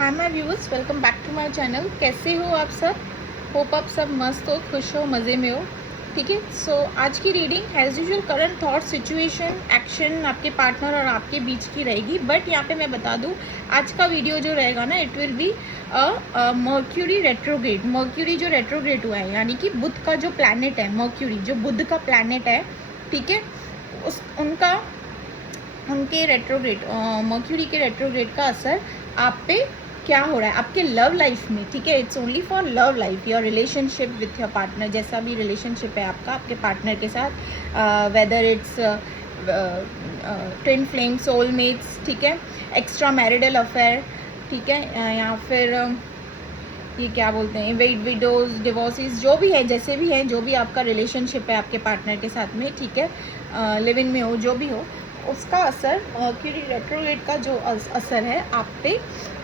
Hi my viewers, welcome back to my channel. कैसे हो आप सब? होप आप सब मस्त हो, खुश हो, मज़े में हो। ठीक है। सो आज की reading as usual current thought, situation, action आपके पार्टनर और आपके बीच की रहेगी। बट यहाँ पे मैं बता दूँ, आज का वीडियो जो रहेगा ना, it will be mercury retrograde. Mercury जो रेट्रोग्रेड हुआ है, यानी कि बुध का जो प्लैनेट है, मर्क्यूरी जो बुध का प्लैनेट है, ठीक है, उनके रेट्रोग्रेड, मर्क्यूरी के रेट्रोग्रेड का असर आप पे क्या हो रहा है आपके लव लाइफ में। ठीक है, it's only for love life, your relationship with your partner, जैसा भी रिलेशनशिप है आपका आपके पार्टनर के साथ, whether it's twin flame, soulmates, ठीक है, एक्स्ट्रा मैरिडल अफेयर, ठीक है, या फिर ये क्या बोलते हैं, विडोज, डिवोर्सेस, जो भी है, जैसे भी है, जो भी आपका रिलेशनशिप है आपके पार्टनर के साथ में, ठीक है, लिव इन में हो, जो भी हो, उसका असर मर्क्यूरी रेट्रोग्रेड का जो असर है आप पे,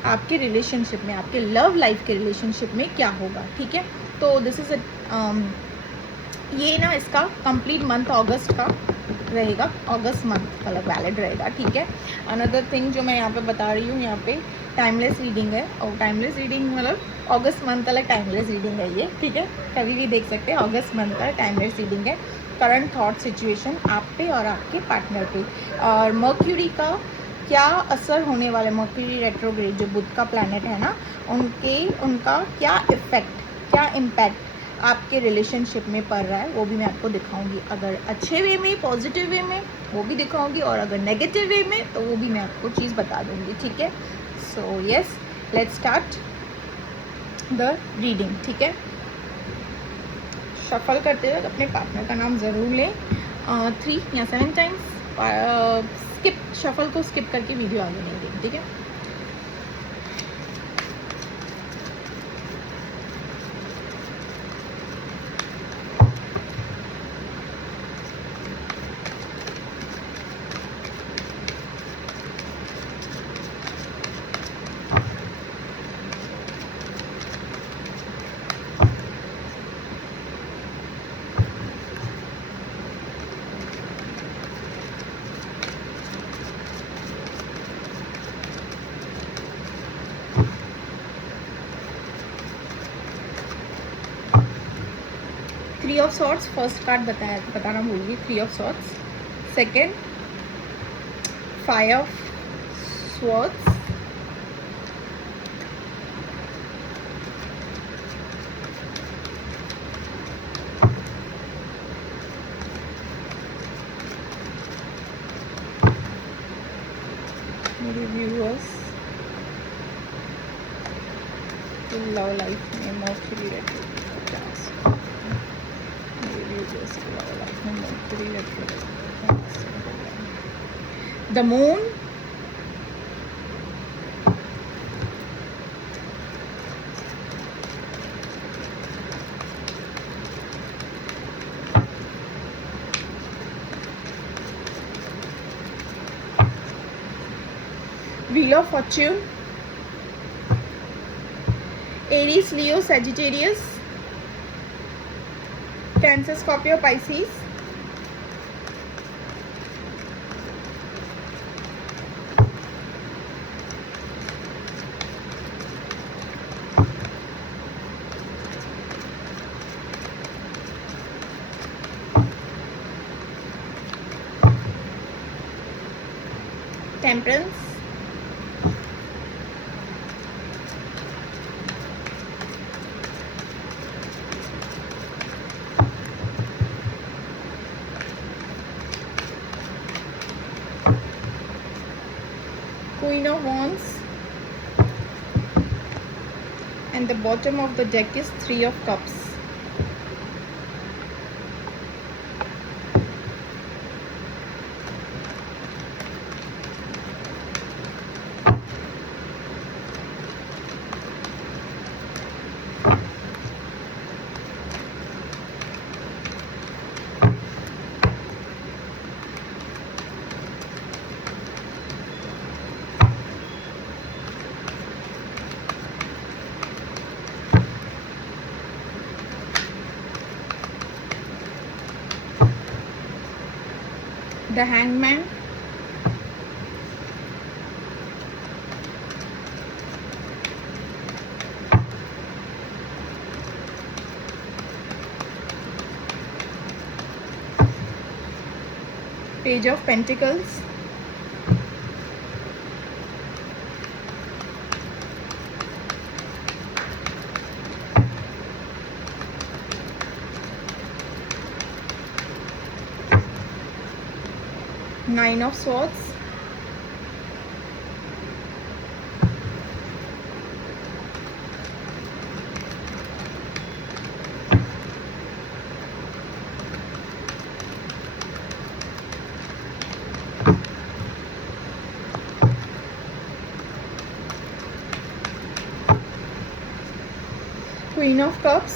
आपके रिलेशनशिप में, आपके लव लाइफ के रिलेशनशिप में क्या होगा। ठीक है, तो दिस इज ये ना, इसका कंप्लीट मंथ अगस्त का रहेगा, अगस्त मंथ मतलब वैलिड रहेगा। ठीक है। अनदर थिंग जो मैं यहाँ पे बता रही हूँ, यहाँ पे टाइमलेस रीडिंग है, और टाइमलेस रीडिंग मतलब अगस्त मंथ तक टाइमलेस रीडिंग है ये। ठीक है, कभी भी देख सकते हैं, अगस्त मंथ तक टाइमलेस रीडिंग है। करंट थॉट सिचुएशन आप पे और आपके पार्टनर पे, और मर्क्यूरी का क्या असर होने वाला है, मर्क्यूरी रेट्रोग्रेड जो बुध का प्लैनेट है ना, उनका क्या इफेक्ट, क्या इम्पैक्ट आपके रिलेशनशिप में पड़ रहा है, वो भी मैं आपको दिखाऊंगी। अगर अच्छे वे में, पॉजिटिव वे में, वो भी दिखाऊंगी, और अगर नेगेटिव वे में, तो वो भी मैं आपको चीज़ बता दूंगी। ठीक है, so yes, let's start the reading. ठीक है, शफल करते हुए अपने पार्टनर का नाम ज़रूर लें, 3 या 7 टाइम्स। स्किप, शफल को स्किप करके वीडियो आगे नहीं दें। ठीक है, three of swords first card बताना भूल गई। Three of swords, second five of swords, मेरे व्यूअर्स लव लाइफ में मर्क्यूरी रेट्रोग्रेड, मेरे व्यूअर्स लव लाइफ में mercury retrograde, the moon, Wheel of Fortune, Aries, Leo, Sagittarius, Cancer, Scorpio, Pisces, Temperance, Queen of Wands, and the bottom of the deck is Three of Cups. The Hangman, page of pentacles, nine of swords, Queen of Cups,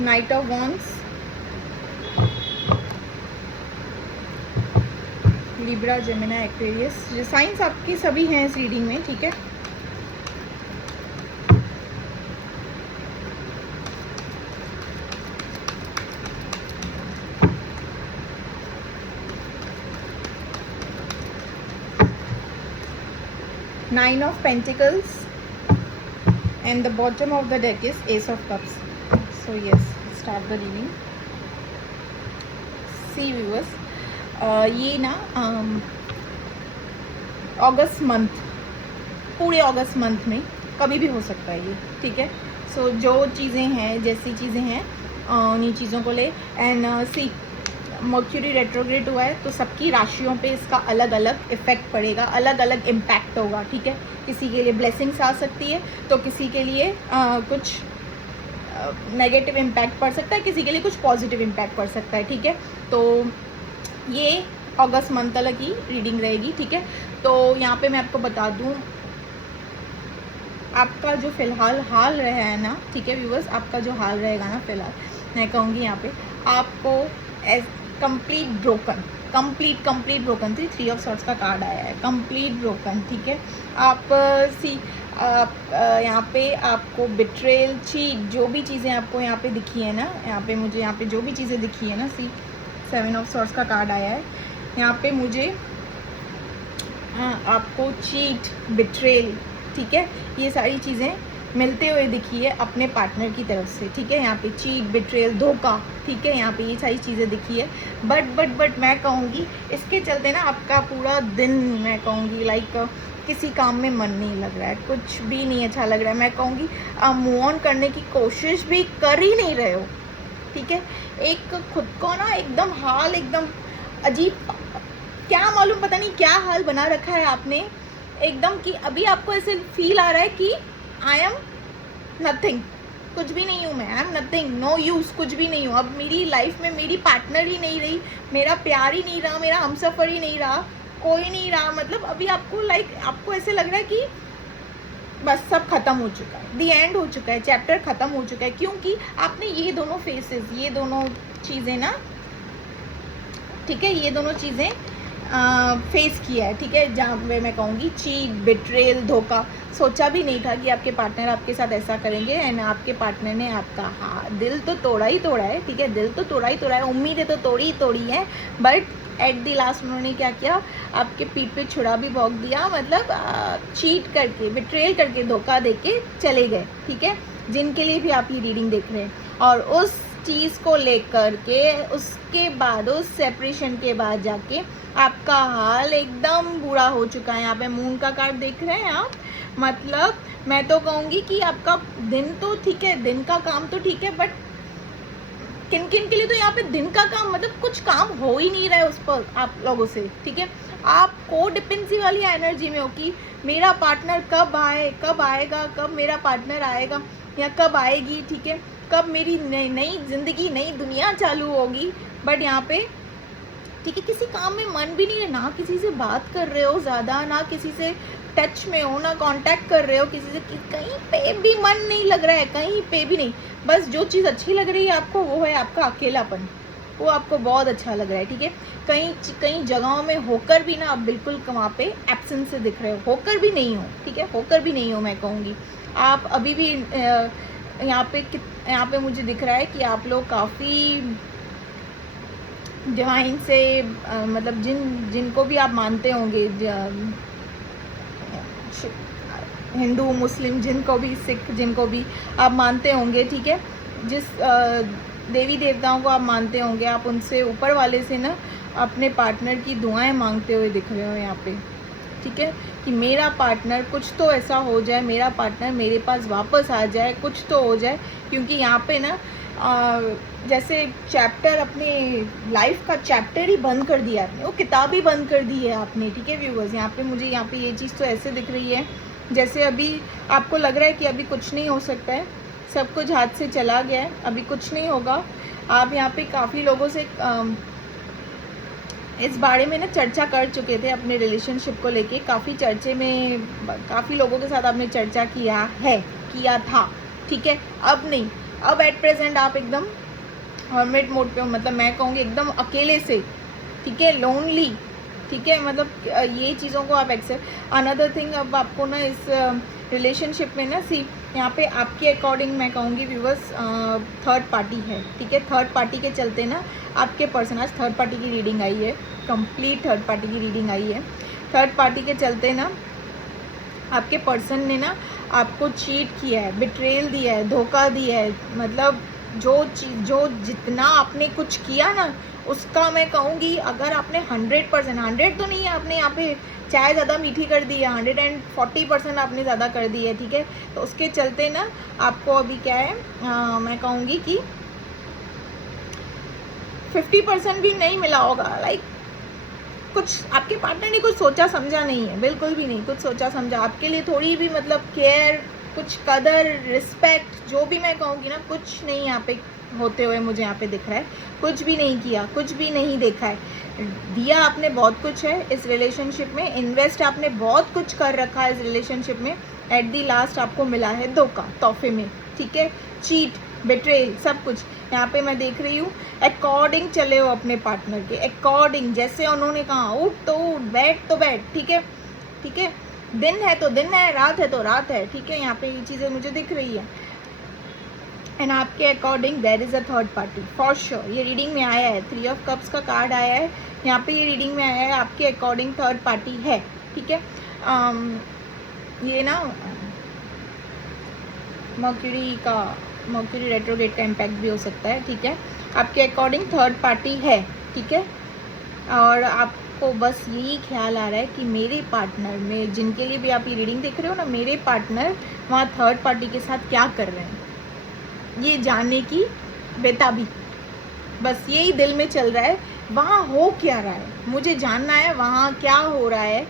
Knight of Wands, Libra, Gemini, Aquarius. Science आपकी सभी हैं इस reading में, ठीक है। Nine of Pentacles and the bottom of the deck is Ace of Cups. So yes, start the reading. See viewers, ये ना अगस्त month, पूरे अगस्त मंथ में कभी भी हो सकता है ये, ठीक है। सो जो चीज़ें हैं, जैसी चीज़ें हैं उन्हीं चीज़ों को ले। एंड सी मर्क्यूरी रेट्रोग्रेड हुआ है तो सबकी राशियों पे इसका अलग अलग इफेक्ट पड़ेगा, अलग अलग इम्पैक्ट होगा, ठीक है। किसी के लिए ब्लेसिंग्स आ सकती है तो किसी के लिए कुछ नेगेटिव इम्पैक्ट पड़ सकता है, किसी के लिए कुछ पॉजिटिव इम्पैक्ट पड़ सकता है, ठीक है। तो ये अगस्त मंथ तक की रीडिंग रहेगी, ठीक है। तो यहाँ पे मैं आपको बता दूँ, आपका जो फिलहाल हाल रहा है ना, ठीक है व्यूवर्स, आपका जो हाल रहेगा ना फिलहाल, मैं कहूँगी यहाँ पे आपको कंप्लीट ब्रोकन, कंप्लीट ब्रोकन थी। 3 ऑफ सॉर्ड्स का कार्ड आया है, कंप्लीट ब्रोकन, ठीक है। आप यहाँ पे आपको बिट्रेल, चीट, जो भी चीज़ें आपको यहाँ पे दिखी है ना, यहाँ पे मुझे यहाँ पे जो भी चीज़ें दिखी है ना, 7 ऑफ सॉर्ड्स का कार्ड आया है यहाँ पे मुझे। आपको चीट, बिट्रेल, ठीक है, ये सारी चीज़ें मिलते हुए दिखी है अपने पार्टनर की तरफ से, ठीक है। यहाँ पे चीट, बिट्रेल, धोखा, ठीक है, यहाँ पे ये सारी चीज़ें दिखी है। बट मैं कहूँगी इसके चलते ना आपका पूरा दिन, मैं कहूँगी लाइक किसी काम में मन नहीं लग रहा है, कुछ भी नहीं अच्छा लग रहा है। मैं कहूँगी आप मूव ऑन करने की कोशिश भी कर ही नहीं रहे हो, ठीक है। एक खुद को ना एकदम हाल एकदम अजीब, क्या मालूम, पता नहीं क्या हाल बना रखा है आपने एकदम, कि अभी आपको ऐसे फील आ रहा है कि आई एम नथिंग, कुछ भी नहीं हूँ मैं, I am nothing, no use, कुछ भी नहीं हूँ। अब मेरी लाइफ में मेरी पार्टनर ही नहीं रही, मेरा प्यार ही नहीं रहा, मेरा हमसफ़र ही नहीं रहा, कोई नहीं रहा। मतलब अभी आपको लाइक आपको ऐसे लग रहा है कि बस सब खत्म हो चुका है, दी एंड हो चुका है, चैप्टर खत्म हो चुका है, क्योंकि आपने ये दोनों फेसेस, ये दोनों चीज़ें ना, ठीक है, ये दोनों चीज़ें फेस किया है, ठीक है। जहाँ पे मैं कहूँगी चीट, बिट्रेल, धोखा, सोचा भी नहीं था कि आपके पार्टनर आपके साथ ऐसा करेंगे। एंड आपके पार्टनर ने आपका दिल तो तोड़ा ही तोड़ा है, ठीक है, दिल तो तोड़ा ही तोड़ा है, उम्मीदें तो तोड़ी ही तोड़ी है। बट एट द लास्ट उन्होंने क्या किया, आपके पीठ पे छुरा भी भोंक दिया, मतलब चीट करके, बिट्रेल करके, धोखा दे के चले गए, ठीक है, जिनके लिए भी आप ये रीडिंग देख रहे हैं। और उस चीज़ को लेकर के उसके बाद, उस सेपरेशन के बाद जाके आपका हाल एकदम बुरा हो चुका है। यहाँ पे मून का कार्ड देख रहे हैं आप, मतलब मैं तो कहूँगी कि आपका दिन तो ठीक है, दिन का काम तो ठीक है, बट किन किन के लिए तो यहाँ पे दिन का काम, मतलब कुछ काम हो ही नहीं रहा है उस पर आप लोगों से, ठीक है। आप कोडिपेंडेंसी वाली एनर्जी में हो कि मेरा पार्टनर कब आए, कब आएगा, कब मेरा पार्टनर आएगा या कब आएगी, ठीक है, कब मेरी नई जिंदगी, नई दुनिया चालू होगी। बट यहाँ पे ठीक है, किसी काम में मन भी नहीं है, ना किसी से बात कर रहे हो ज़्यादा, ना किसी से टच में हो, ना कांटेक्ट कर रहे हो किसी से, कहीं पे भी मन नहीं लग रहा है, कहीं पे भी नहीं। बस जो चीज़ अच्छी लग रही है आपको वो है आपका अकेलापन, वो आपको बहुत अच्छा लग रहा है, ठीक है। कई जगहों में होकर भी ना आप बिल्कुल वहाँ पे एब्सेंस से दिख रहे हो, होकर भी नहीं हो, ठीक है, होकर भी नहीं हो। मैं कहूँगी आप अभी भी यहाँ पे मुझे दिख रहा है कि आप लोग काफ़ी डिवाइन से मतलब जिनको भी आप मानते होंगे, हिंदू मुस्लिम जिनको भी, सिख जिनको भी आप मानते होंगे, ठीक है, जिस देवी देवताओं को आप मानते होंगे, आप उनसे ऊपर वाले से ना अपने पार्टनर की दुआएं मांगते हुए दिख रहे हो यहाँ पे, ठीक है, कि मेरा पार्टनर कुछ तो ऐसा हो जाए, मेरा पार्टनर मेरे पास वापस आ जाए, कुछ तो हो जाए। क्योंकि यहाँ पे ना जैसे चैप्टर, अपने लाइफ का चैप्टर ही बंद कर दिया आपने, वो किताब ही बंद कर दी है आपने, ठीक है व्यूवर्स। यहाँ पे मुझे यहाँ पे ये चीज़ तो ऐसे दिख रही है जैसे अभी आपको लग रहा है कि अभी कुछ नहीं हो सकता है, सब कुछ हाथ से चला गया है, अभी कुछ नहीं होगा। आप यहाँ पे काफ़ी लोगों से इस बारे में ना चर्चा कर चुके थे अपने रिलेशनशिप को लेके, काफ़ी चर्चे में काफ़ी लोगों के साथ आपने चर्चा किया था, ठीक है। अब नहीं, अब एट प्रेजेंट आप एकदम हर्मिट मोड पे हो, मतलब मैं कहूँगी एकदम अकेले से, ठीक है, लोनली, ठीक है, मतलब ये चीज़ों को आप एक्सेप्ट। अनदर थिंग, अब आपको ना इस रिलेशनशिप में ना यहाँ पे आपके अकॉर्डिंग मैं कहूँगी व्यूवर्स थर्ड पार्टी है, ठीक है। थर्ड पार्टी के चलते ना आपके पर्सन, आज थर्ड पार्टी की रीडिंग आई है, कंप्लीट थर्ड पार्टी की रीडिंग आई है। थर्ड पार्टी के चलते ना आपके पर्सन ने ना आपको चीट किया है, बिट्रेल दिया है, धोखा दिया है, मतलब जो जितना आपने कुछ किया ना उसका मैं कहूँगी, अगर आपने 100%, 100 तो नहीं है, आपने यहाँ पे चाय ज़्यादा मीठी कर दी है, 140% आपने ज़्यादा कर दी है, ठीक है। तो उसके चलते ना आपको अभी क्या है, मैं कहूँगी कि 50% भी नहीं मिला होगा। लाइक कुछ आपके पार्टनर ने कुछ सोचा समझा नहीं है, बिल्कुल भी नहीं कुछ सोचा समझा आपके लिए, थोड़ी भी मतलब केयर, कुछ कदर, रिस्पेक्ट, जो भी मैं कहूँगी ना, कुछ नहीं यहाँ पे होते हुए मुझे यहाँ पे दिख रहा है। कुछ भी नहीं किया, कुछ भी नहीं देखा है। दिया आपने बहुत कुछ है इस रिलेशनशिप में, इन्वेस्ट आपने बहुत कुछ कर रखा है इस रिलेशनशिप में, एट दी लास्ट आपको मिला है धोखा तोहफे में, ठीक है, चीट, बिट्रेल, सब कुछ यहाँ पे मैं देख रही हूँ। अकॉर्डिंग चले हो अपने पार्टनर के, अकॉर्डिंग, जैसे उन्होंने कहा उठ तो उठ, बैठ तो बैठ, ठीक है, ठीक है, दिन है तो दिन है, रात है तो रात है, ठीक है। यहाँ पे ये चीज़ें मुझे दिख रही है। एंड आपके according there is a third party for sure. ये रीडिंग में आया है, 3 ऑफ कप्स का कार्ड आया है यहाँ पे, ये रीडिंग में आया है, आपके अकॉर्डिंग थर्ड पार्टी है, ठीक है। ये ना मर्क्यूरी रेट्रोग्रेड का इम्पैक्ट भी हो सकता है, ठीक है। आपके अकॉर्डिंग थर्ड पार्टी है, ठीक है। और आपको बस यही ख्याल आ रहा है कि मेरे पार्टनर में, जिनके लिए भी आप ये रीडिंग देख रहे हो ना, मेरे पार्टनर वहाँ थर्ड पार्टी के साथ क्या कर रहे हैं, ये जानने की बेताबी, बस यही दिल में चल रहा है। वहाँ हो क्या रहा है, मुझे जानना है, वहाँ क्या हो रहा है,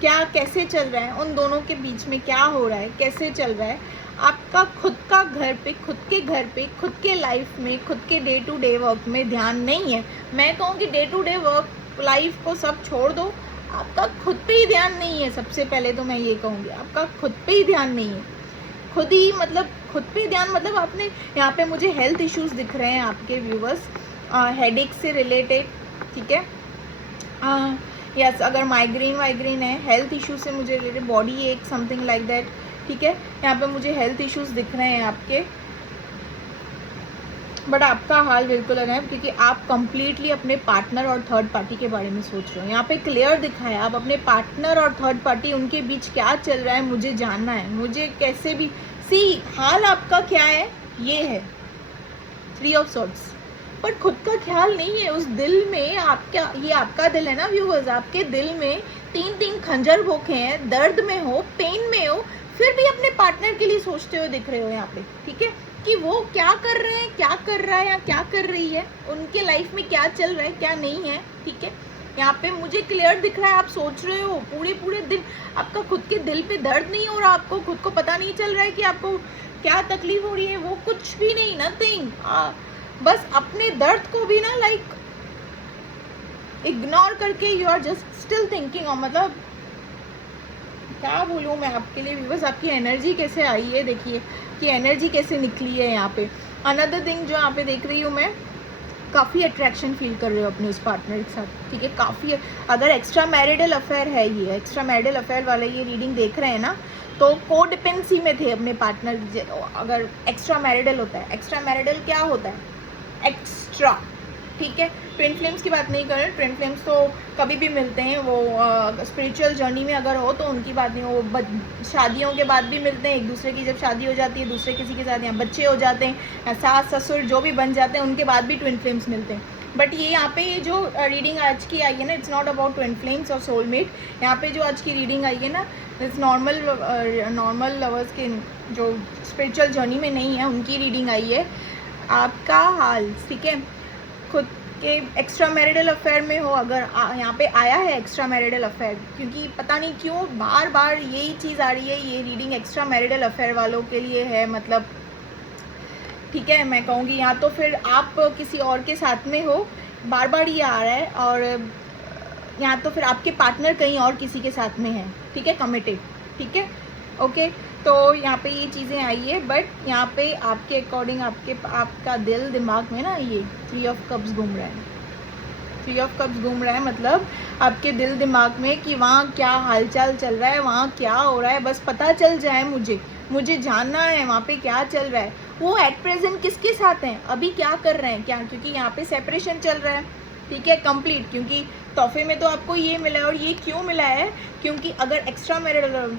क्या कैसे चल रहा है, उन दोनों के बीच में क्या हो रहा है, कैसे चल रहा है। आपका खुद का घर पे, खुद के घर पे, खुद के लाइफ में, खुद के डे टू डे वर्क में ध्यान नहीं है। मैं कहूँगी day to day work life को सब छोड़ दो, आपका खुद पे ही ध्यान नहीं है। सबसे पहले तो मैं ये कहूँगी आपका खुद पे ही ध्यान नहीं है, खुद ही, मतलब खुद पे ध्यान, मतलब आपने यहाँ पे मुझे हेल्थ इश्यूज दिख रहे हैं आपके व्यूवर्स, हेडेक से रिलेटेड, ठीक है, यस, अगर माइग्रेन है, हेल्थ इश्यूज से मुझे रिलेटेड, बॉडी एक समथिंग लाइक दैट, ठीक है। यहाँ पे मुझे हेल्थ इश्यूज दिख रहे हैं आपके, बट आपका हाल बिल्कुल अलग है, क्योंकि आप कंप्लीटली अपने पार्टनर और थर्ड पार्टी के बारे में सोच रहे हो। यहाँ पे क्लियर दिखा है, आप अपने पार्टनर और थर्ड पार्टी, उनके बीच क्या चल रहा है मुझे जानना है, मुझे कैसे भी हाल आपका क्या है, ये है 3 ऑफ सॉर्ड्स, पर खुद का ख्याल नहीं है उस दिल में। आपका, ये आपका दिल है ना व्यूअर्स, आपके दिल में 3 खंजर भोंके हैं, दर्द में हो, पेन में हो, फिर भी अपने पार्टनर के लिए सोचते हुए दिख रहे हो यहाँ पे, ठीक है, कि वो क्या कर रहे हैं, क्या कर रहा है या क्या कर रही है, उनके लाइफ में क्या चल रहा है, क्या नहीं है, ठीक है। यहाँ पे मुझे क्लियर दिख रहा है, आप सोच रहे हो पूरे दिन, आपका खुद के दिल पे दर्द नहीं हो रहा, आपको खुद को पता नहीं चल रहा है कि आपको क्या तकलीफ हो रही है, वो कुछ भी नहीं, नथिंग, बस अपने दर्द को भी ना लाइक इग्नोर करके you are just still thinking, मतलब क्या बोलूँ मैं आपके लिए, बस आपकी एनर्जी कैसे आई है, देखिए कि एनर्जी कैसे निकली है यहाँ पे। अनदर थिंग जो यहाँ पे देख रही हूँ मैं, काफ़ी अट्रैक्शन फील कर रहे हो अपने उस पार्टनर के साथ, ठीक है, काफ़ी। अगर एक्स्ट्रा मैरिडल अफेयर है, ये एक्स्ट्रा मैरिडल अफेयर वाले ये रीडिंग देख रहे हैं ना, तो कोडिपेंडेंसी में थे अपने पार्टनर। अगर एक्स्ट्रा मैरिडल होता है, एक्स्ट्रा मैरिडल क्या होता है, एक्स्ट्रा, ठीक है, ट्विन फ्लेम्स की बात नहीं कर रहे, ट्विन फ्लेम्स तो कभी भी मिलते हैं, वो स्पिरिचुअल जर्नी में अगर हो तो उनकी बात नहीं, वो शादियों के बाद भी मिलते हैं, एक दूसरे की जब शादी हो जाती है दूसरे किसी के साथ, या बच्चे हो जाते हैं, या सास ससुर जो भी बन जाते हैं उनके बाद भी ट्विन फ्लेम्स मिलते हैं। बट ये यहाँ पे ये जो रीडिंग आज की आई है ना, it's not about twin flames और सोलमेट। यहाँ पे जो आज की रीडिंग आई है ना, इट्स नॉर्मल लवर्स के जो स्पिरिचुअल जर्नी में नहीं है उनकी रीडिंग आई है। आपका हाल, ठीक है, खुद के एक्स्ट्रा मैरिडल अफेयर में हो, अगर यहाँ पे आया है एक्स्ट्रा मैरिडल अफेयर, क्योंकि पता नहीं क्यों बार बार यही चीज़ आ रही है, ये रीडिंग एक्स्ट्रा मैरिडल अफेयर वालों के लिए है, मतलब ठीक है। मैं कहूँगी या तो फिर आप किसी और के साथ में हो, बार बार ये आ रहा है, और या तो फिर आपके पार्टनर कहीं और किसी के साथ में है, ठीक है, कमिटेड, ठीक है, ओके। तो यहाँ पे ये चीज़ें आई है, बट यहाँ पे आपके अकॉर्डिंग आपका दिल दिमाग में ना ये 3 ऑफ कप्स घूम रहा है, 3 ऑफ कप्स घूम रहा है, मतलब आपके दिल दिमाग में कि वहाँ क्या हालचाल चल रहा है, वहाँ क्या हो रहा है, बस पता चल जाए, मुझे जानना है वहाँ पे क्या चल रहा है। वो एट प्रेजेंट किसके साथ हैं, अभी क्या कर रहे हैं, क्या, क्योंकि यहाँ पे सेपरेशन चल रहा है, ठीक है, कंप्लीट। क्योंकि तोहफे में तो आपको ये मिला है, और ये क्यों मिला है, क्योंकि अगर एक्स्ट्रा मैरिडल,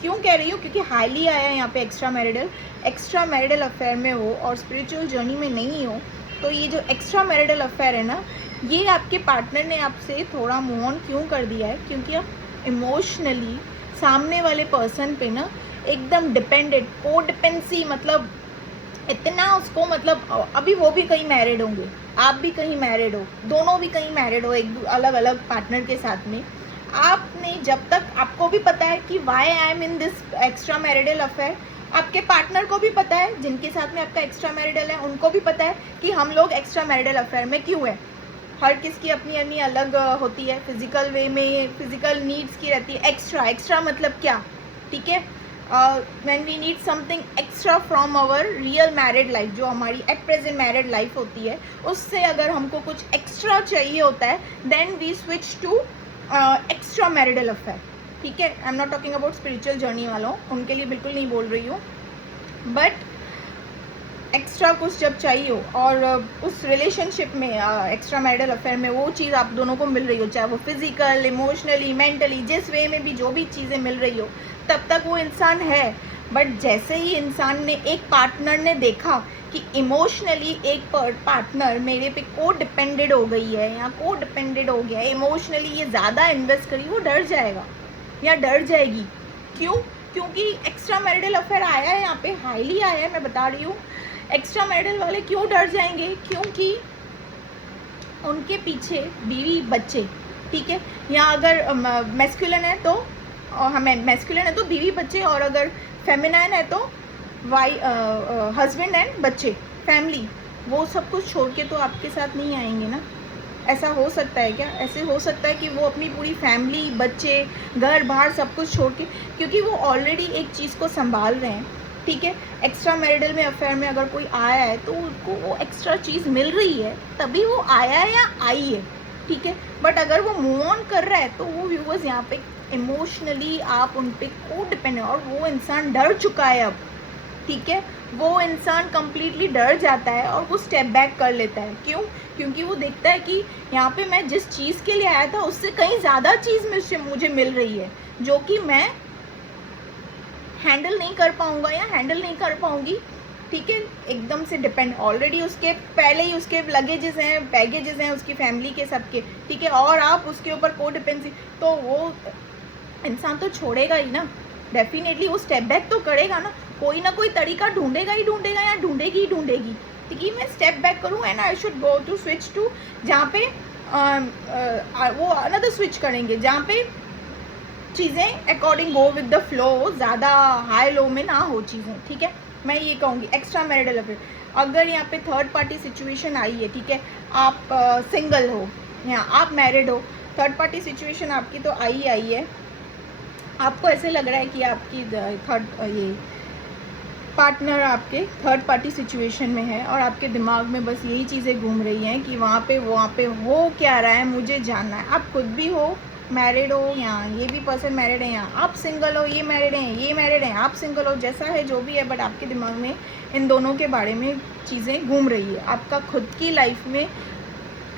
क्यों कह रही हूँ, क्योंकि हाईली आया है यहाँ पे एक्स्ट्रा मैरिडल अफेयर में हो और स्पिरिचुअल जर्नी में नहीं हो, तो ये जो एक्स्ट्रा मैरिडल अफेयर है ना, ये आपके पार्टनर ने आपसे थोड़ा मूव ऑन क्यों कर दिया है, क्योंकि आप इमोशनली सामने वाले पर्सन पे ना एकदम डिपेंडेंट, को डिपेंडेंसी, मतलब इतना उसको, मतलब अभी वो भी कहीं मैरिड होंगे, आप भी कहीं मैरिड हो, दोनों भी कहीं मैरिड हो, एक अलग अलग पार्टनर के साथ में। आपने जब तक, आपको भी पता है कि why I am in this extra marital affair, आपके पार्टनर को भी पता है, जिनके साथ में आपका एक्स्ट्रा मैरिडल है उनको भी पता है कि हम लोग एक्स्ट्रा मैरिडल अफेयर में क्यों है। हर किसकी अपनी अपनी अलग होती है, फिजिकल वे में फिजिकल नीड्स की रहती है, एक्स्ट्रा मतलब क्या, ठीक है, when we need something extra from our real married life, जो हमारी एट प्रेजेंट मैरिड लाइफ होती है, उससे अगर हमको कुछ एक्स्ट्रा चाहिए होता है, then we switch to extra marital affair, ठीक है। I am not talking about spiritual journey वालों, उनके लिए बिल्कुल नहीं बोल रही हूँ, बट एक्स्ट्रा कुछ जब चाहिए हो और उस रिलेशनशिप में एक्स्ट्रा मैरिडल अफेयर में वो चीज़ आप दोनों को मिल रही हो, चाहे वो फिजिकल, इमोशनली, मेंटली, जिस वे में भी जो भी चीज़ें मिल रही हो, तब तक वो इंसान है। बट जैसे ही इंसान ने, एक पार्टनर ने देखा कि इमोशनली एक पार्टनर मेरे पे को डिपेंडेड हो गई है या को डिपेंडेड हो गया है, इमोशनली ये ज़्यादा इन्वेस्ट करी, वो डर जाएगा या डर जाएगी। क्यों? क्योंकि एक्स्ट्रा मैरिडल अफेयर आया है यहाँ पे, हाईली आया है, मैं बता रही हूँ। एक्स्ट्रा मैरिडल वाले क्यों डर जाएंगे? क्योंकि उनके पीछे बीवी बच्चे, ठीक है, या अगर मैस्कुलिन है तो हमें मैस्कुलिन है तो बीवी बच्चे, और अगर फेमिनाइन है तो हस्बैंड एंड बच्चे, फैमिली, वो सब कुछ छोड़ के तो आपके साथ नहीं आएंगे ना। ऐसा हो सकता है क्या? ऐसे हो सकता है कि वो अपनी पूरी फैमिली, बच्चे, घर बाहर सब कुछ छोड़ के, क्योंकि वो ऑलरेडी एक चीज़ को संभाल रहे हैं, ठीक है। एक्स्ट्रा मैरिडल में अफेयर में अगर कोई आया है तो उसको वो एक्स्ट्रा चीज़ मिल रही है, तभी वो आया है या आई है, ठीक है। बट अगर वो मूव ऑन कर रहा है तो वो व्यूअर्स यहाँ पे इमोशनली आप उन पर को डिपेंड है, और वो इंसान डर चुका है अब, ठीक है। वो इंसान कम्प्लीटली डर जाता है और वो स्टेप बैक कर लेता है। क्यों? क्योंकि वो देखता है कि यहाँ पे मैं जिस चीज़ के लिए आया था उससे कहीं ज़्यादा चीज़ मुझे मिल रही है, जो कि मैं हैंडल नहीं कर पाऊँगा या हैंडल नहीं कर पाऊँगी, ठीक है। एकदम से डिपेंड, ऑलरेडी उसके पहले ही उसके लगेजेस हैं, बैगेजेस हैं उसकी फैमिली के सबके, ठीक है, और आप उसके ऊपर को डिपेंडेंसी, तो वो इंसान तो छोड़ेगा ही ना, डेफिनेटली वो स्टेप बैक तो करेगा ना कोई तरीका ढूंढेगा या ढूंढेगी, ठीक है। मैं स्टेप बैक करूँ and I should go to switch to, जहाँ पे वो अनदर स्विच करेंगे, जहाँ पे चीज़ें according go with the flow, ज़्यादा हाई लो में ना हो चीज़ें, ठीक है। मैं ये कहूँगी एक्स्ट्रा मैरिडल अफेयर, अगर यहाँ पे थर्ड पार्टी सिचुएशन आई है, ठीक है, आप सिंगल हो या आप मैरिड हो, थर्ड पार्टी सिचुएशन आपकी तो आई है, आपको ऐसे लग रहा है कि आपकी ये पार्टनर आपके थर्ड पार्टी सिचुएशन में है, और आपके दिमाग में बस यही चीज़ें घूम रही हैं कि वहाँ पे हो क्या रहा है, मुझे जानना है। आप खुद भी हो, मैरिड हो, या ये भी पर्सन मैरिड है, या आप सिंगल हो, ये मैरिड हैं, आप सिंगल हो, जैसा है जो भी है, बट आपके दिमाग में इन दोनों के बारे में चीज़ें घूम रही है। आपका खुद की लाइफ में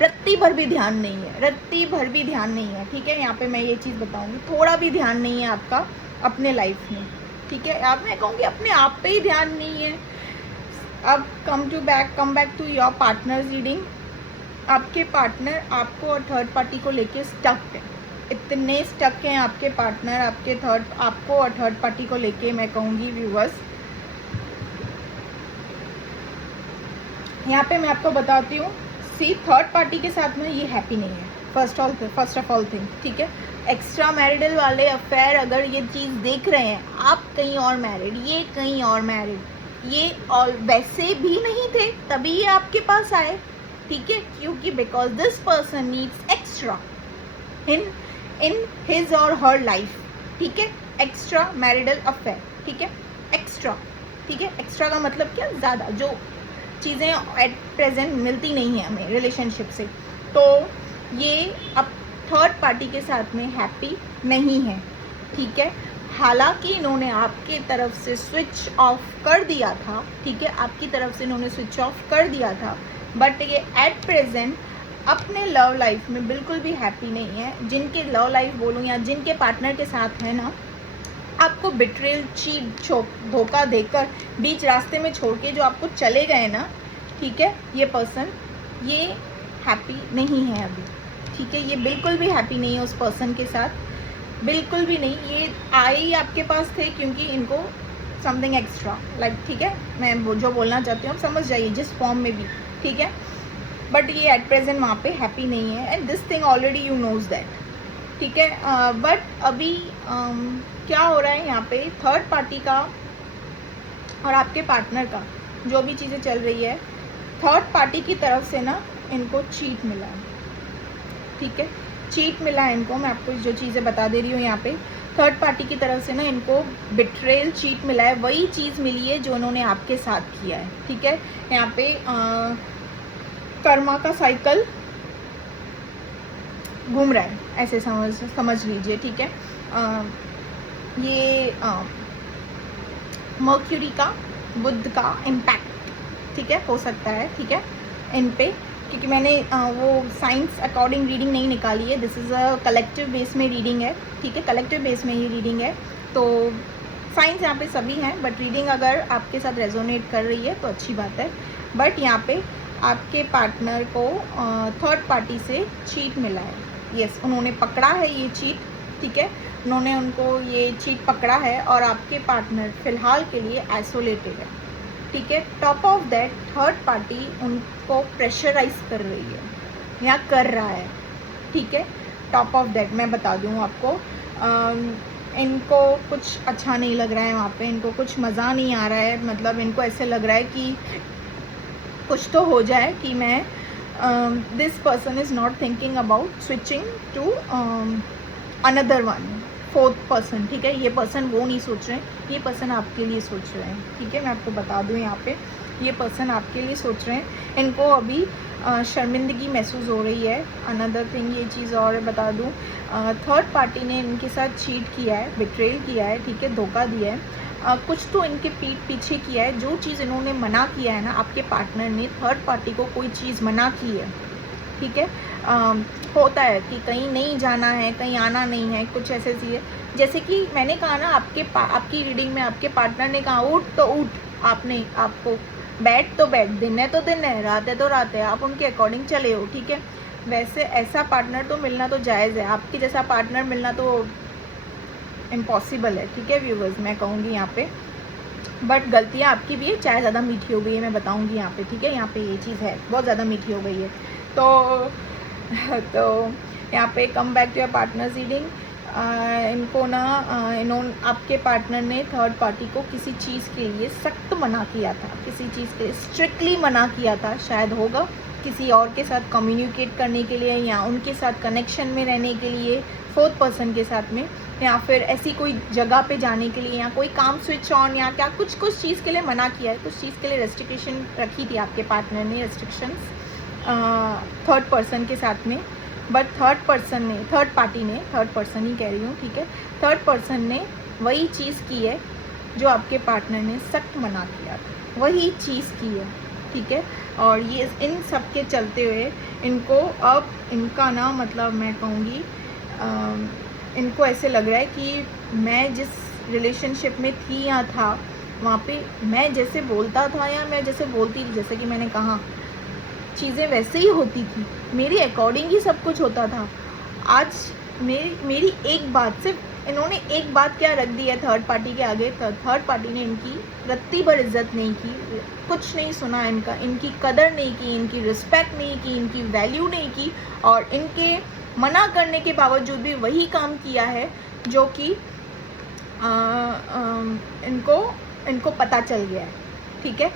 रत्ती भर भी ध्यान नहीं है, रत्ती भर भी ध्यान नहीं है, ठीक है। यहाँ पे मैं ये चीज़ बताऊंगी, थोड़ा भी ध्यान नहीं है आपका अपने लाइफ में, ठीक है। आप, मैं कहूँगी अपने आप पे ही ध्यान नहीं है। अब come back to your partners reading. आपके पार्टनर आपको और थर्ड पार्टी को लेके स्टक है, इतने स्टक हैं आपके पार्टनर आपको और थर्ड पार्टी को लेके, मैं कहूँगी व्यूवर्स। यहाँ पे मैं आपको बताती हूँ, सी थर्ड पार्टी के साथ में ये हैप्पी नहीं है, फर्स्ट ऑफ ऑल थिंग, ठीक है। एक्स्ट्रा मैरिडल वाले अफेयर अगर ये चीज़ देख रहे हैं, आप कहीं और मैरिड, ये कहीं और मैरिड, ये और वैसे भी नहीं थे तभी ये आपके पास आए, ठीक है। क्योंकि because this person needs extra in his और हर लाइफ, ठीक है। एक्स्ट्रा मैरिडल अफेयर, ठीक है, एक्स्ट्रा, ठीक है। एक्स्ट्रा का मतलब क्या, ज़्यादा, जो चीज़ें एट प्रेजेंट मिलती नहीं है हमें रिलेशनशिप से, तो ये अब थर्ड पार्टी के साथ में हैप्पी नहीं है, ठीक है। हालांकि इन्होंने आपकी तरफ से स्विच ऑफ कर दिया था, ठीक है, आपकी तरफ से इन्होंने स्विच ऑफ कर दिया था, बट ये एट प्रेजेंट अपने लव लाइफ में बिल्कुल भी हैप्पी नहीं है। जिनके लव लाइफ बोलूँ या जिनके पार्टनर के साथ है ना, आपको बिट्रेल, चीट, धोखा देकर बीच रास्ते में छोड़ के जो आपको चले गए ना, ठीक है, ये पर्सन ये हैप्पी नहीं है अभी, ठीक है। ये बिल्कुल भी हैप्पी नहीं है उस पर्सन के साथ, बिल्कुल भी नहीं। ये आए ही आपके पास थे क्योंकि इनको समथिंग एक्स्ट्रा लाइक, ठीक है, मैं जो बोलना चाहती हूँ समझ जाइए जिस फॉर्म में भी, ठीक है। बट ये एट प्रेजेंट वहाँ पे हैप्पी नहीं है, and this thing already you knows that, ठीक है। बट अभी क्या हो रहा है यहाँ पे, थर्ड पार्टी का और आपके पार्टनर का जो भी चीज़ें चल रही है, थर्ड पार्टी की तरफ से ना इनको चीट मिला है, ठीक है, चीट मिला है इनको। मैं आपको जो चीज़ें बता दे रही हूँ यहाँ पे, थर्ड पार्टी की तरफ से ना इनको बिट्रेल, चीट मिला है, वही चीज़ मिली है जो उन्होंने आपके साथ किया है, ठीक है। यहाँ पे कर्मा का साइकिल घूम रहा है, ऐसे समझ लीजिए, ठीक है। ये मर्क्यूरी का, बुध का इम्पैक्ट, ठीक है, हो सकता है, ठीक है, इन पे, क्योंकि मैंने वो साइंस अकॉर्डिंग रीडिंग नहीं निकाली है, this is a collective base में रीडिंग है, ठीक है, कलेक्टिव बेस में ही रीडिंग है। तो साइंस यहाँ पे सभी हैं, बट रीडिंग अगर आपके साथ रेजोनेट कर रही है तो अच्छी बात है। बट यहाँ पे आपके पार्टनर को थर्ड पार्टी से चीट मिला है, यस, उन्होंने पकड़ा है ये चीट, ठीक है, उन्होंने उनको ये चीट पकड़ा है, और आपके पार्टनर फ़िलहाल के लिए आइसोलेटेड है, ठीक है। Top of that third party उनको प्रेशराइज कर रही है या कर रहा है, ठीक है। टॉप ऑफ दैट मैं बता दूँ आपको, इनको कुछ अच्छा नहीं लग रहा है वहाँ पे, इनको कुछ मज़ा नहीं आ रहा है, मतलब इनको ऐसे लग रहा है कि कुछ तो हो जाए कि मैं this person is not thinking about switching to another one, fourth person, ठीक है। ये पर्सन वो नहीं सोच रहे हैं, ये पर्सन आपके लिए सोच रहे हैं, ठीक है। मैं आपको बता दूं यहाँ पे, ये पर्सन आपके लिए सोच रहे हैं, इनको अभी शर्मिंदगी महसूस हो रही है। अनदर थिंग, ये चीज़ और बता दूं, थर्ड पार्टी ने इनके साथ चीट किया है, बिट्रेल किया है, ठीक है, धोखा दिया है, कुछ तो इनके पीठ पीछे किया है। जो चीज़ इन्होंने मना किया है ना, आपके पार्टनर ने थर्ड पार्टी को कोई चीज़ मना की है, ठीक है। होता है कि कहीं नहीं जाना है, कहीं आना नहीं है, कुछ ऐसे चीज़ें, जैसे कि मैंने कहा ना, आपकी रीडिंग में आपके पार्टनर ने कहा उठ तो उठ, आपने आपको बैठ तो बैठ, दिन है तो दिन है, रात है तो रात है, आप उनके अकॉर्डिंग चले हो, ठीक है। वैसे ऐसा पार्टनर तो मिलना तो जायज़ है, आपके जैसा पार्टनर मिलना तो इम्पॉसिबल है, ठीक है व्यूवर्स, मैं कहूँगी यहाँ पे। बट गलतियाँ आपकी भी है, चाय ज़्यादा मीठी हो गई है, मैं बताऊँगी यहाँ पे, ठीक है। यहाँ पे ये चीज़ है, बहुत ज़्यादा मीठी हो गई है, तो यहाँ पे come back to your partner reading. इनको ना इन्होंने, आपके पार्टनर ने थर्ड पार्टी को किसी चीज़ के लिए सख्त मना किया था, किसी चीज़ के स्ट्रिक्टली मना किया था, शायद होगा किसी और के साथ कम्युनिकेट करने के लिए, या उनके साथ कनेक्शन में रहने के लिए, फोर्थ पर्सन के साथ में, या फिर ऐसी कोई जगह पे जाने के लिए, या कोई काम स्विच ऑन, या क्या कुछ चीज़ के लिए मना किया है, कुछ चीज़ के लिए रेस्ट्रिक्शन रखी थी आपके पार्टनर ने, रेस्ट्रिक्शंस थर्ड पर्सन के साथ में। बट थर्ड पार्टी ने, थर्ड पर्सन ही कह रही हूँ, ठीक है, थर्ड पर्सन ने वही चीज़ की है जो आपके पार्टनर ने सख्त मना किया था, वही चीज़ की है, ठीक है। और ये इन सब के चलते हुए इनको अब इनका ना मतलब मैं कहूँगी इनको ऐसे लग रहा है कि मैं जिस रिलेशनशिप में थी या था वहाँ पे मैं जैसे बोलता था या मैं जैसे बोलती थी, जैसे कि मैंने कहा चीज़ें वैसे ही होती थी, मेरी अकॉर्डिंग ही सब कुछ होता था। आज मेरी एक बात, सिर्फ इन्होंने एक बात क्या रख दी है थर्ड पार्टी के आगे, थर्ड पार्टी ने इनकी रत्ती भर इज्जत नहीं की, कुछ नहीं सुना इनका, इनकी कदर नहीं की, इनकी रिस्पेक्ट नहीं की, इनकी वैल्यू नहीं की, और इनके मना करने के बावजूद भी वही काम किया है जो कि इनको पता चल गया है। ठीक है,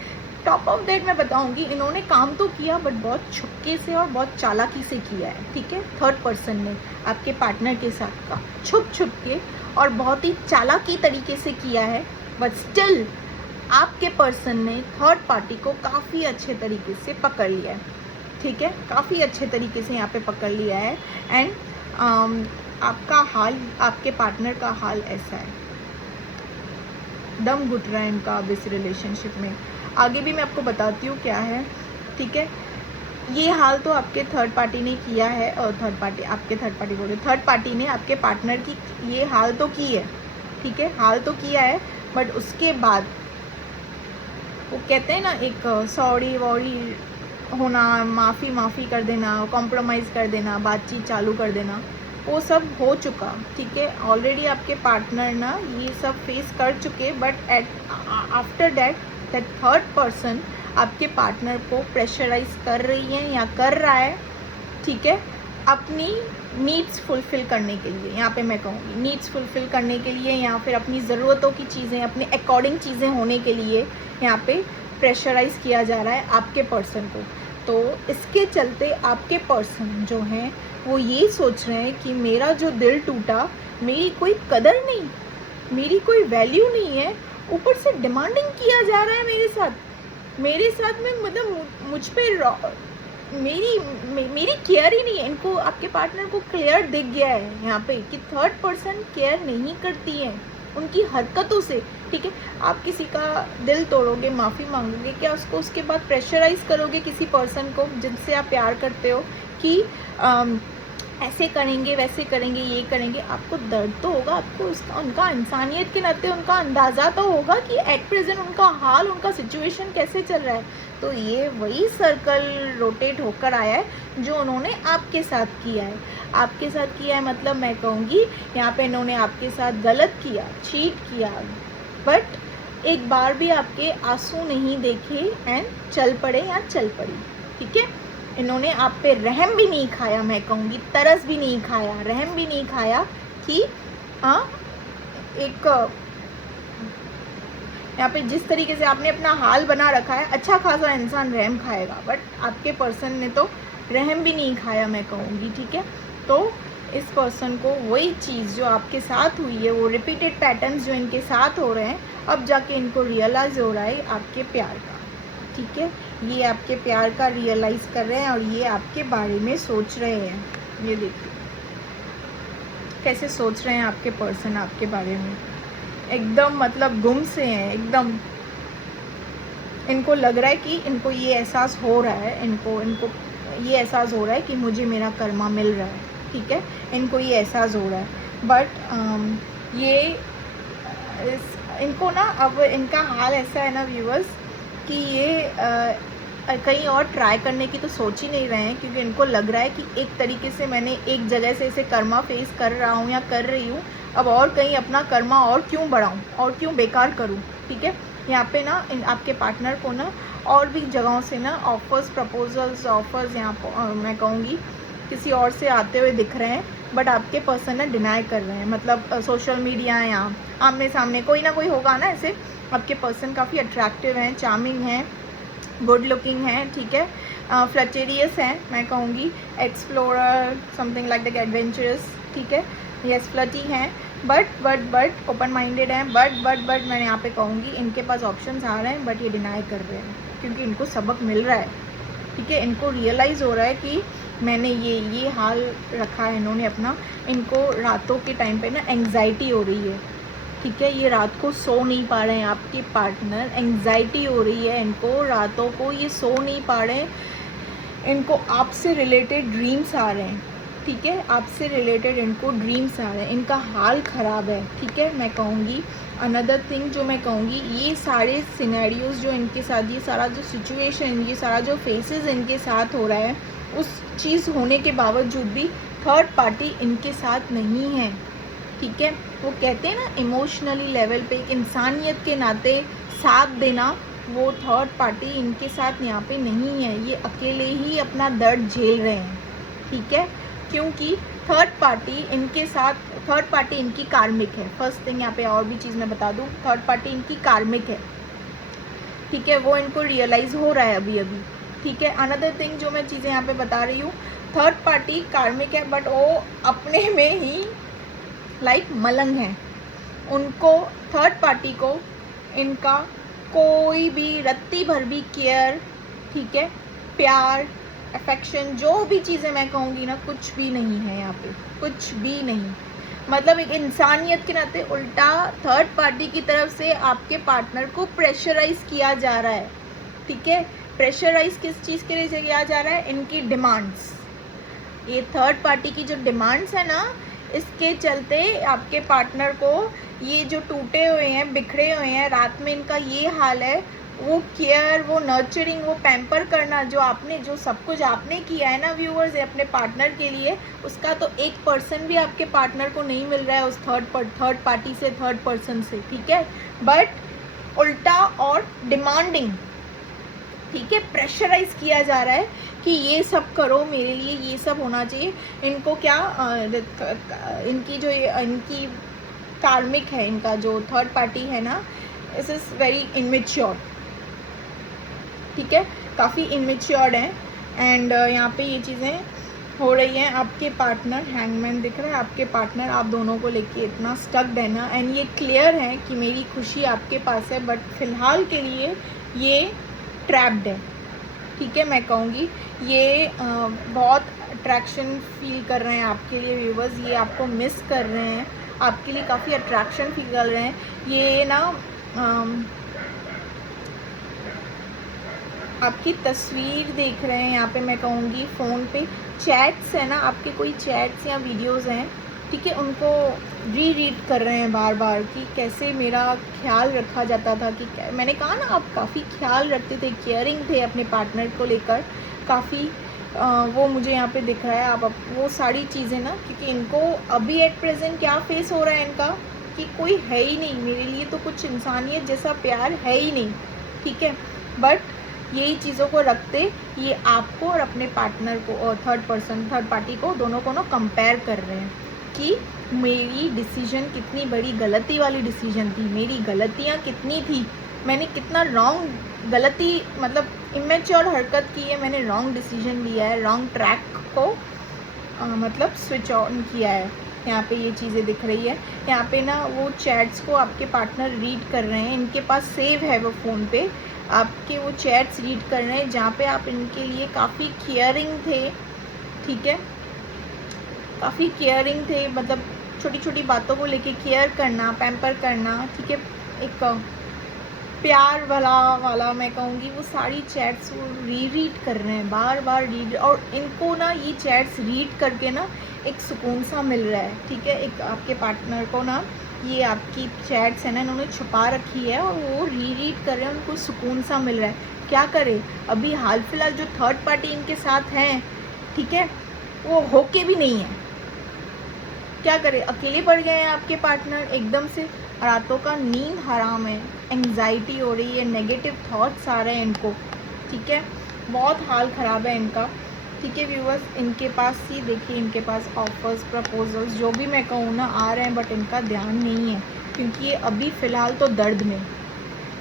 टॉप ऑफ दैट मैं बताऊंगी, इन्होंने काम तो किया बट बहुत छुपके से और बहुत चालाकी से किया है। ठीक है, थर्ड पर्सन ने आपके पार्टनर के साथ का छुप के और बहुत ही चालाकी तरीके से किया है, बट स्टिल आपके पर्सन ने थर्ड पार्टी को काफ़ी अच्छे तरीके से पकड़ लिया है। ठीक है, काफ़ी अच्छे तरीके से यहाँ पे पकड़ लिया है। एंड आपका हाल, आपके पार्टनर का हाल ऐसा है, दम घुट रहा है इनका अब इस रिलेशनशिप में। आगे भी मैं आपको बताती हूँ क्या है। ठीक है, ये हाल तो आपके थर्ड पार्टी ने किया है, और थर्ड पार्टी ने आपके पार्टनर की ये हाल तो की है। ठीक है, हाल तो किया है, बट उसके बाद वो कहते हैं ना एक सॉरी वॉरी होना, माफ़ी कर देना, कॉम्प्रोमाइज़ कर देना, बातचीत चालू कर देना, वो सब हो चुका। ठीक है, ऑलरेडी आपके पार्टनर ना ये सब फेस कर चुके, but after that third person आपके पार्टनर को प्रेशराइज कर रही है या कर रहा है। ठीक है, अपनी नीड्स फुलफ़िल करने के लिए, यहाँ पे मैं कहूँगी नीड्स फुलफ़िल करने के लिए, या फिर अपनी ज़रूरतों की चीज़ें अपने अकॉर्डिंग चीज़ें होने के लिए यहाँ पे प्रेशराइज़ किया जा रहा है आपके पर्सन को। तो इसके चलते आपके पर्सन जो हैं वो ये सोच रहे हैं कि मेरा जो दिल टूटा, मेरी कोई कदर नहीं, मेरी कोई वैल्यू नहीं है, ऊपर से डिमांडिंग किया जा रहा है मेरे साथ में, मतलब मुझ पे मेरी केयर ही नहीं है। इनको आपके पार्टनर को क्लियर दिख गया है यहाँ पे कि थर्ड पर्सन केयर नहीं करती है उनकी हरकतों से। ठीक है, आप किसी का दिल तोड़ोगे, माफ़ी मांगोगे, क्या उसको उसके बाद प्रेशराइज करोगे किसी पर्सन को जिनसे आप प्यार करते हो कि ऐसे करेंगे, वैसे करेंगे, ये करेंगे? आपको दर्द तो होगा, आपको उसका, उनका इंसानियत के नाते उनका अंदाज़ा तो होगा कि एट प्रेजेंट उनका हाल, उनका सिचुएशन कैसे चल रहा है। तो ये वही सर्कल रोटेट होकर आया है जो उन्होंने आपके साथ किया है। आपके साथ किया है मतलब मैं कहूँगी यहाँ पे इन्होंने आपके साथ गलत किया, चीट किया, बट एक बार भी आपके आंसू नहीं देखे एंड चल पड़े या चल पड़ी। ठीक है, इन्होंने आप पे रहम भी नहीं खाया, मैं कहूँगी तरस भी नहीं खाया, रहम भी नहीं खाया कि एक यहाँ पे जिस तरीके से आपने अपना हाल बना रखा है, अच्छा खासा इंसान रहम खाएगा, बट आपके पर्सन ने तो रहम भी नहीं खाया, मैं कहूँगी। ठीक है, तो इस पर्सन को वही चीज़ जो आपके साथ हुई है, वो रिपीटेड पैटर्न्स जो इनके साथ हो रहे हैं, अब जाके इनको रियलाइज़ हो रहा है आपके प्यार का। ठीक है, ये आपके प्यार का रियलाइज़ कर रहे हैं और ये आपके बारे में सोच रहे हैं। ये देखिए कैसे सोच रहे हैं आपके पर्सन आपके बारे में, एकदम मतलब गुम से हैं एकदम। इनको लग रहा है कि इनको ये एहसास हो रहा है, इनको ये एहसास हो रहा है कि मुझे मेरा कर्मा मिल रहा है। ठीक है, इनको ये एहसास हो रहा है, बट इनको ना अब इनका हाल ऐसा है ना व्यूअर्स कि ये कहीं और ट्राई करने की तो सोच ही नहीं रहे हैं, क्योंकि इनको लग रहा है कि एक तरीके से मैंने एक जगह से इसे कर्मा फेस कर रहा हूँ या कर रही हूँ, अब और कहीं अपना कर्मा और क्यों बढ़ाऊँ और क्यों बेकार करूँ। ठीक है, यहाँ पे ना आपके पार्टनर को ना और भी जगहों से ना ऑफर्स, प्रपोजल्स, ऑफर्स यहाँ मैं कहूँगी किसी और से आते हुए दिख रहे हैं, बट आपके पर्सन ना डिनाई कर रहे हैं। मतलब सोशल मीडिया है, यहाँ आमने सामने कोई ना कोई होगा ना ऐसे। आपके पर्सन काफ़ी अट्रैक्टिव हैं, चार्मिंग हैं, गुड लुकिंग है। ठीक है, फ्लचेरियस हैं, मैं कहूँगी explorer, something like that, adventurous. ठीक है, यस, फ्लटी हैं, बट ओपन माइंडेड हैं, बट मैं यहाँ पे कहूँगी इनके पास ऑप्शंस आ रहे हैं, बट ये डिनाई कर रहे हैं क्योंकि इनको सबक मिल रहा है। ठीक है, इनको रियलाइज़ हो रहा है कि मैंने ये हाल रखा है इन्होंने अपना। इनको रातों के टाइम पे ना एंग्जाइटी हो रही है। ठीक है, ये रात को सो नहीं पा रहे हैं, आपके पार्टनर एंग्जाइटी हो रही है इनको रातों को, ये सो नहीं पा रहे हैं। इनको आपसे रिलेटेड ड्रीम्स आ रहे हैं, ठीक है, आपसे रिलेटेड इनको ड्रीम्स आ रहे हैं, इनका हाल ख़राब है, ठीक है। मैं कहूँगी अनदर थिंग जो मैं कहूँगी, ये सारे सिनेरियोज़ जो इनके साथ, ये सारा जो सिचुएशन, ये सारा जो फेसेस इनके साथ हो रहा है, उस चीज़ होने के बावजूद भी थर्ड पार्टी इनके साथ नहीं है, ठीक है। वो कहते हैं ना इमोशनली लेवल पे एक इंसानियत के नाते साथ देना, वो थर्ड पार्टी इनके साथ यहाँ पे नहीं है, ये अकेले ही अपना दर्द झेल रहे हैं, ठीक है। क्योंकि थर्ड पार्टी इनके साथ, थर्ड पार्टी इनकी कार्मिक है। फर्स्ट थिंग यहाँ पे और भी चीज़ मैं बता दूँ, थर्ड पार्टी इनकी कार्मिक है, ठीक है, वो इनको रियलाइज़ हो रहा है अभी अभी, ठीक है। अनदर थिंग जो मैं चीज़ें यहाँ पे बता रही हूँ, थर्ड पार्टी कार्मिक है बट वो अपने में ही लाइक मलंग है, उनको थर्ड पार्टी को इनका कोई भी रत्ती भर भी केयर, ठीक है, प्यार, अफेक्शन, जो भी चीज़ें मैं कहूँगी ना, कुछ भी नहीं है यहाँ पे, कुछ भी नहीं। मतलब एक इंसानियत के नाते उल्टा थर्ड पार्टी की तरफ से आपके पार्टनर को प्रेशराइज किया जा रहा है, ठीक है। प्रेशराइज किस चीज़ के लिए किया जा रहा है? इनकी डिमांड्स, ये थर्ड पार्टी की जो डिमांड्स है ना, इसके चलते आपके पार्टनर को ये जो टूटे हुए हैं, बिखरे हुए हैं, रात में इनका ये हाल है, वो केयर, वो नर्चरिंग, वो पैम्पर करना जो आपने, जो सब कुछ आपने किया है ना व्यूअर्स अपने पार्टनर के लिए, उसका तो 1% भी आपके पार्टनर को नहीं मिल रहा है उस थर्ड पार्टी से, थर्ड पर्सन से, ठीक है। बट उल्टा और डिमांडिंग, ठीक है, प्रेशराइज किया जा रहा है कि ये सब करो मेरे लिए, ये सब होना चाहिए। इनको क्या इनकी जो इनकी कार्मिक है, इनका जो थर्ड पार्टी है ना, इस इज़ वेरी इमेच्योर, ठीक है, काफ़ी इमेच्योर्ड है। एंड यहाँ पे ये चीज़ें हो रही हैं। आपके पार्टनर, हैंगमैन दिख रहा है, आपके पार्टनर आप दोनों को लेके इतना स्टक्ड है ना, एंड ये क्लियर है कि मेरी खुशी आपके पास है बट फिलहाल के लिए ये ट्रैप्ड है, ठीक है। मैं कहूँगी ये बहुत अट्रैक्शन फील कर रहे हैं आपके लिए व्यूवर्स, ये आपको मिस कर रहे हैं, आपके लिए काफ़ी अट्रैक्शन फील कर रहे हैं। ये ना आपकी तस्वीर देख रहे हैं यहाँ पे, मैं कहूँगी फ़ोन पे चैट्स है ना, आपके कोई चैट्स या वीडियोस हैं, ठीक है, उनको रीड कर रहे हैं बार बार कि कैसे मेरा ख्याल रखा जाता था, कि मैंने कहा ना आप काफ़ी ख्याल रखते थे, केयरिंग थे अपने पार्टनर को लेकर काफ़ी, वो मुझे यहाँ पे दिख रहा है। आप वो सारी चीज़ें ना, क्योंकि इनको अभी एट प्रेजेंट क्या फेस हो रहा है इनका, कि कोई है ही नहीं मेरे लिए, तो कुछ इंसानियत जैसा प्यार है ही नहीं, ठीक है। बट यही चीज़ों को रखते ये आपको और अपने पार्टनर को और थर्ड पार्टी को, दोनों को ना कंपेयर कर रहे हैं कि मेरी डिसीजन कितनी बड़ी गलती वाली डिसीजन थी, मेरी गलतियाँ कितनी थी, मैंने कितना रॉन्ग गलती, मतलब इमेच्योर हरकत की है, मैंने रॉन्ग डिसीजन लिया है, रॉन्ग ट्रैक को मतलब स्विच ऑन किया है। यहाँ पे ये चीज़ें दिख रही है। यहाँ पे ना वो चैट्स को आपके पार्टनर रीड कर रहे हैं, इनके पास सेव है वो फ़ोन पे, आपके वो चैट्स रीड कर रहे हैं जहाँ पे आप इनके लिए काफ़ी केयरिंग थे, ठीक है, काफ़ी केयरिंग थे, मतलब छोटी छोटी बातों को लेके केयर करना, पैम्पर करना, ठीक है, एक प्यार वाला मैं कहूँगी, वो सारी चैट्स वो रीड कर रहे हैं, बार बार रीड, और इनको ना ये चैट्स रीड करके ना एक सुकून सा मिल रहा है, ठीक है। एक आपके पार्टनर को ना ये आपकी चैट्स है ना, इन्होंने छुपा रखी है और वो रीड कर रहे हैं, उनको सुकून सा मिल रहा है। क्या करें, अभी हाल फिलहाल जो थर्ड पार्टी इनके साथ हैं, ठीक है, वो होके भी नहीं है, क्या करें, अकेले पड़ गए हैं आपके पार्टनर एकदम से, रातों का नींद हराम है, एंग्जाइटी हो रही है, नेगेटिव थॉट्स आ रहे हैं इनको, ठीक है, बहुत हाल ख़राब है इनका, ठीक है व्यूवर्स। इनके पास ही देखिए, इनके पास ऑफर्स, प्रपोजल्स जो भी मैं कहूँ ना आ रहे हैं, बट इनका ध्यान नहीं है क्योंकि ये अभी फ़िलहाल तो दर्द में,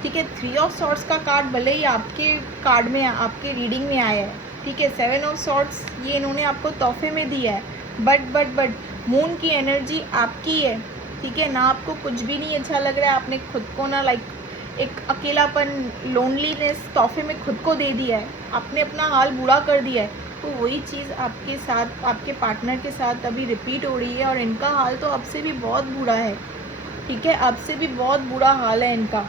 ठीक है। 3 ऑफ सॉर्ट्स का कार्ड भले ही आपके कार्ड में, आपके रीडिंग में आया है, ठीक है। 7 ऑफ सॉर्ट्स ये इन्होंने आपको तोहफे में दिया है, बट मून की एनर्जी आपकी है, ठीक है ना, आपको कुछ भी नहीं अच्छा लग रहा है, आपने खुद को ना लाइक एक अकेलापन, लोनलीनेस तोहफे में खुद को दे दिया है, आपने अपना हाल बुरा कर दिया है, तो वही चीज़ आपके साथ, आपके पार्टनर के साथ अभी रिपीट हो रही है, और इनका हाल तो अब से भी बहुत बुरा है, ठीक है, अब से भी बहुत बुरा हाल है इनका,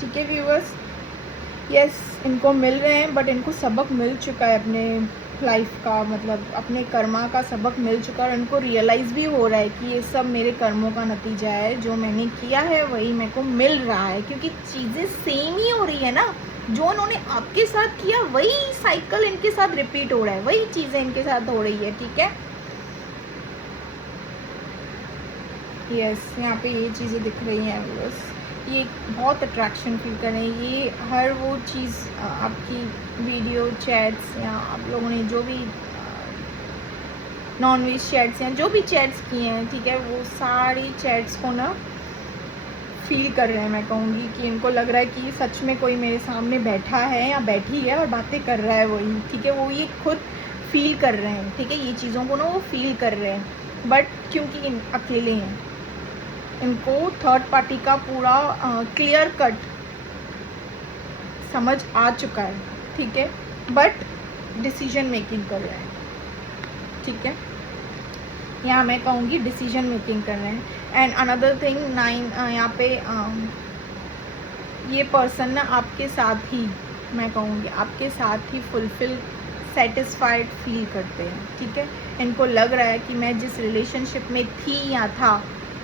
ठीक है व्यूअर्स। यस, इनको मिल रहे हैं, बट इनको सबक मिल चुका है अपने लाइफ का, मतलब अपने कर्मा का सबक मिल चुका है और इनको रियलाइज़ भी हो रहा है कि ये सब मेरे कर्मों का नतीजा है, जो मैंने किया है वही मेरे को मिल रहा है, क्योंकि चीज़ें सेम ही हो रही है ना। जो उन्होंने आपके साथ किया वही साइकिल इनके साथ रिपीट हो रहा है, वही चीज़ें इनके साथ हो रही है, ठीक है। यस, यहाँ पे ये चीज़ें दिख रही हैं बस, ये बहुत अट्रैक्शन फील कर रहे हैं, ये हर वो चीज़ आपकी वीडियो चैट्स या आप लोगों ने जो भी नॉन वेज चैट्स या जो भी चैट्स किए हैं, ठीक है, वो सारी चैट्स को ना फील कर रहे हैं। मैं कहूँगी कि इनको लग रहा है कि सच में कोई मेरे सामने बैठा है या बैठी है और बातें कर रहा है वही, ठीक है, वो ये खुद फील कर रहे हैं, ठीक है, ये चीज़ों को ना वो फील कर रहे हैं, बट क्योंकि अकेले हैं, इनको थर्ड पार्टी का पूरा क्लियर कट समझ आ चुका है, ठीक है, बट डिसीजन मेकिंग कर रहे हैं, ठीक है, यहाँ मैं कहूँगी डिसीजन मेकिंग कर रहे हैं। एंड अनदर थिंग 9 यहाँ पे ये पर्सन ना आपके साथ ही, मैं कहूँगी आपके साथ ही फुलफिल सेटिस्फाइड फील करते हैं, ठीक है, इनको लग रहा है कि मैं जिस रिलेशनशिप में थी या था,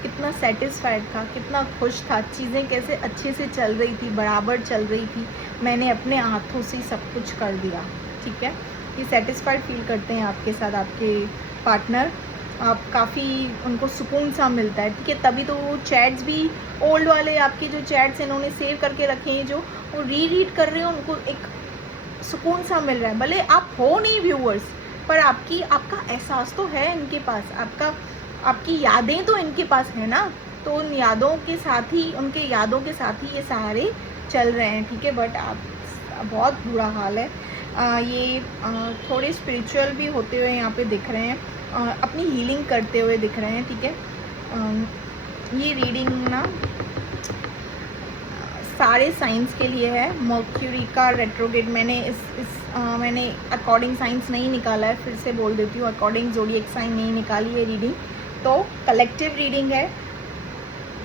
कितना सेटिस्फाइड था, कितना खुश था, चीज़ें कैसे अच्छे से चल रही थी, बराबर चल रही थी, मैंने अपने हाथों से सब कुछ कर दिया, ठीक है, ये सेटिस्फाइड फील करते हैं आपके साथ आपके पार्टनर। आप काफ़ी उनको सुकून सा मिलता है, ठीक है, तभी तो वो चैट्स भी ओल्ड वाले आपके जो चैट्स इन्होंने सेव करके रखे हैं, जो वो रीड कर रहे हैं, उनको एक सुकून सा मिल रहा है। भले आप हो नहीं व्यूअर्स, पर आपका एहसास तो है इनके पास, आपकी यादें तो इनके पास है ना, तो उन यादों के साथ ही, उनके यादों के साथ ही ये सारे चल रहे हैं, ठीक है, बट आप बहुत बुरा हाल है। ये थोड़े स्पिरिचुअल भी होते हुए यहाँ पे दिख रहे हैं, अपनी हीलिंग करते हुए दिख रहे हैं, ठीक है। ये रीडिंग ना सारे साइंस के लिए है। मर्क्यूरी का रेट्रोग्रेड मैंने अकॉर्डिंग साइंस नहीं निकाला है, फिर से बोल देती हूँ, अकॉर्डिंग ज़ोडिएक साइन नहीं निकाली है रीडिंग, तो कलेक्टिव रीडिंग है।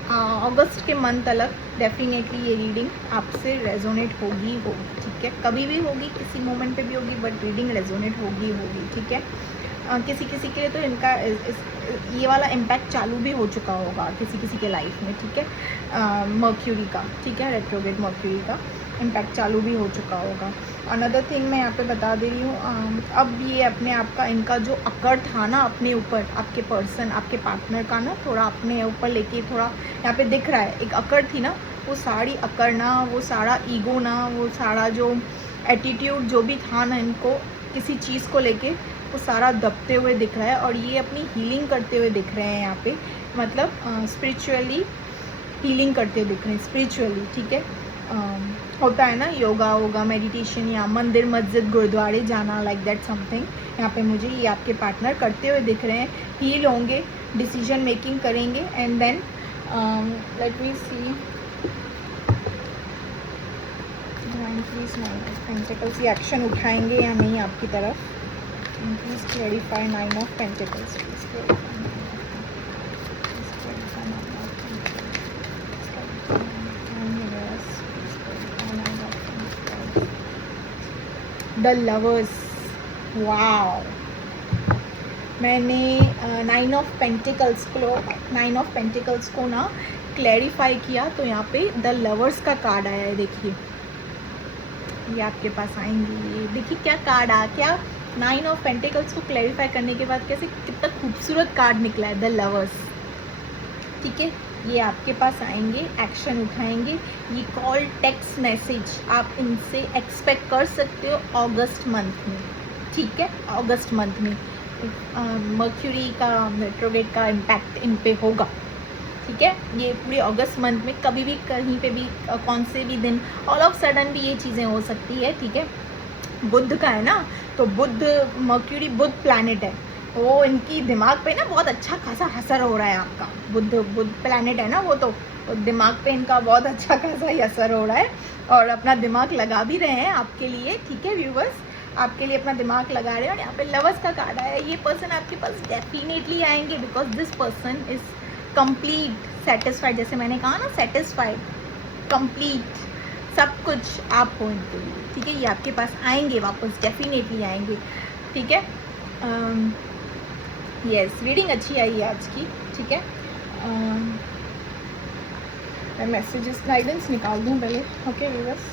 अगस्त के मंथ तक डेफिनेटली ये रीडिंग आपसे रेजोनेट होगी, ठीक है, कभी भी होगी, किसी मोमेंट पे भी होगी, बट रीडिंग रेजोनेट होगी, ठीक है। किसी के लिए तो इनका ये वाला इम्पैक्ट चालू भी हो चुका होगा किसी के लाइफ में, ठीक है, मर्क्यूरी का, ठीक है, रेट्रोग्रेड मर्क्यूरी का इम्पैक्ट चालू भी हो चुका होगा। अनदर थिंग मैं यहाँ पे बता दे रही हूँ, अब ये अपने आप का, इनका जो अकड़ था ना अपने ऊपर, आपके पर्सन, आपके पार्टनर का ना थोड़ा अपने ऊपर लेके, थोड़ा यहाँ पे दिख रहा है एक अकड़ थी ना, वो सारी अकड़ ना, वो सारा ईगो ना, वो सारा जो एटीट्यूड जो भी था ना इनको किसी चीज़ को लेके, वो सारा दबते हुए दिख रहा है, और ये अपनी हीलिंग करते हुए दिख रहे हैं यहाँ पे, मतलब स्पिरिचुअली हीलिंग करते दिख रहे हैं स्पिरिचुअली, ठीक है। होता है ना योगा मेडिटेशन या मंदिर मस्जिद गुरुद्वारे जाना, लाइक दैट समथिंग, यहाँ पे मुझे ये आपके पार्टनर करते हुए दिख रहे हैं, हील होंगे, डिसीजन मेकिंग करेंगे, and then let me see, please pentacles, ये एक्शन उठाएंगे या नहीं आपकी तरफ, please clarify 9 of pentacles, please clarify the lovers. Wow, मैंने 9 ऑफ पेंटिकल्स को ना क्लैरिफाई किया, तो यहाँ पे द लवर्स का कार्ड आया है, देखिए ये आपके पास आएंगी, देखिए क्या कार्ड आ, क्या 9 ऑफ पेंटिकल्स को क्लैरिफाई करने के बाद कैसे कितना खूबसूरत कार्ड निकला है, द लवर्स, ठीक है, ये आपके पास आएंगे, एक्शन उठाएंगे, ये कॉल टेक्स्ट मैसेज आप इनसे एक्सपेक्ट कर सकते हो अगस्त मंथ में, ठीक है, अगस्त मंथ में मर्क्यूरी का रेट्रोग्रेड का इम्पैक्ट इन पे होगा, ठीक है, ये पूरे अगस्त मंथ में कभी भी कहीं पे भी कौन से भी दिन ऑल ऑफ सडन भी ये चीज़ें हो सकती है, ठीक है। बुध का है ना, तो मर्क्यूरी बुध प्लैनेट है, वो इनकी दिमाग पे ना बहुत अच्छा खासा असर हो रहा है आपका, बुध प्लैनेट है ना, वो तो दिमाग पे इनका बहुत अच्छा खासा असर हो रहा है, और अपना दिमाग लगा भी रहे हैं आपके लिए, ठीक है व्यूवर्स, आपके लिए अपना दिमाग लगा रहे हैं। और यहाँ पे लवर्स का कार्ड आया, ये पर्सन आपके पास डेफिनेटली आएंगे, because this person is complete satisfied, जैसे मैंने कहा ना, सेटिस्फाइड, कंप्लीट, सब कुछ आप हो इनके लिए, ठीक है। ये आपके पास आएंगे वापस, डेफिनेटली आएंगे, ठीक है। यस, रीडिंग अच्छी आई है आज की, ठीक है। मैं मैसेजेस गाइडेंस निकाल दूँ पहले, ओके व्यूअर्स।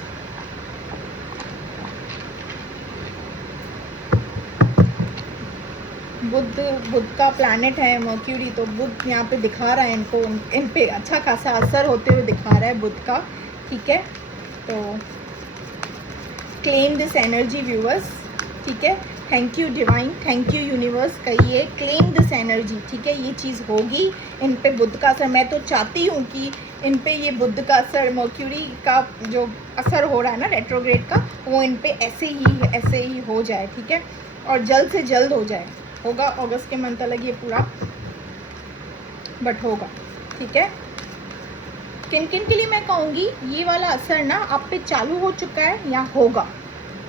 बुध का प्लैनेट है मर्क्यूरी, तो बुध यहाँ पे दिखा रहा है इनको, इन पे अच्छा खासा असर होते हुए दिखा रहा है बुध का, ठीक है। तो क्लेम दिस एनर्जी व्यूअर्स, ठीक है। Thank you divine, thank you universe, कहिए क्लेम दिस एनर्जी, ठीक है। ये चीज़ होगी, इन पे बुध का असर, मैं तो चाहती हूँ कि इन पे ये बुध का असर, मर्क्यूरी का जो असर हो रहा है ना रेट्रोग्रेड का, वो इन पे ऐसे ही हो जाए, ठीक है। और जल्द से जल्द हो जाए, होगा अगस्त के मंथ तक ये पूरा, बट होगा, ठीक है। किन किन के लिए मैं कहूँगी ये वाला असर ना आप पे चालू हो चुका है या होगा,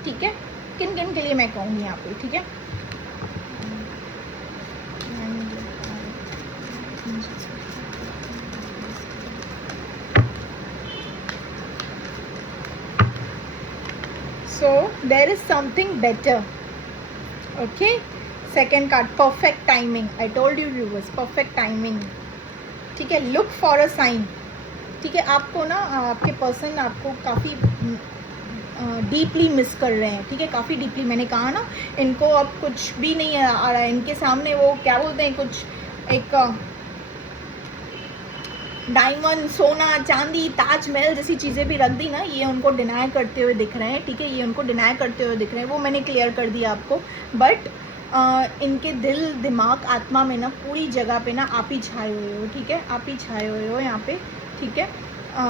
ठीक है। किन किन के लिए मैं कहूँगी यहाँ पे, ठीक है। So there is something better, okay. Second card, perfect timing, I told you viewers, perfect timing, ठीक है। लुक फॉर अ साइन, ठीक है। आपको ना आपके पर्सन आपको काफ़ी डीपली मिस कर रहे हैं, ठीक है, काफ़ी डीपली। मैंने कहा ना इनको अब कुछ भी नहीं आ रहा है इनके सामने, वो क्या बोलते हैं, कुछ एक डायमंड, सोना, चांदी, ताजमहल जैसी चीज़ें भी रख दी ना, ये उनको डिनाई करते हुए दिख रहे हैं, ठीक है। ये उनको डिनाई करते हुए दिख रहे हैं, वो मैंने क्लियर कर दिया आपको। बट इनके दिल, दिमाग, आत्मा में ना पूरी जगह पे ना आप ही छाए हुए हो, ठीक है। आप ही छाए हुए हो यहाँ पे, ठीक है।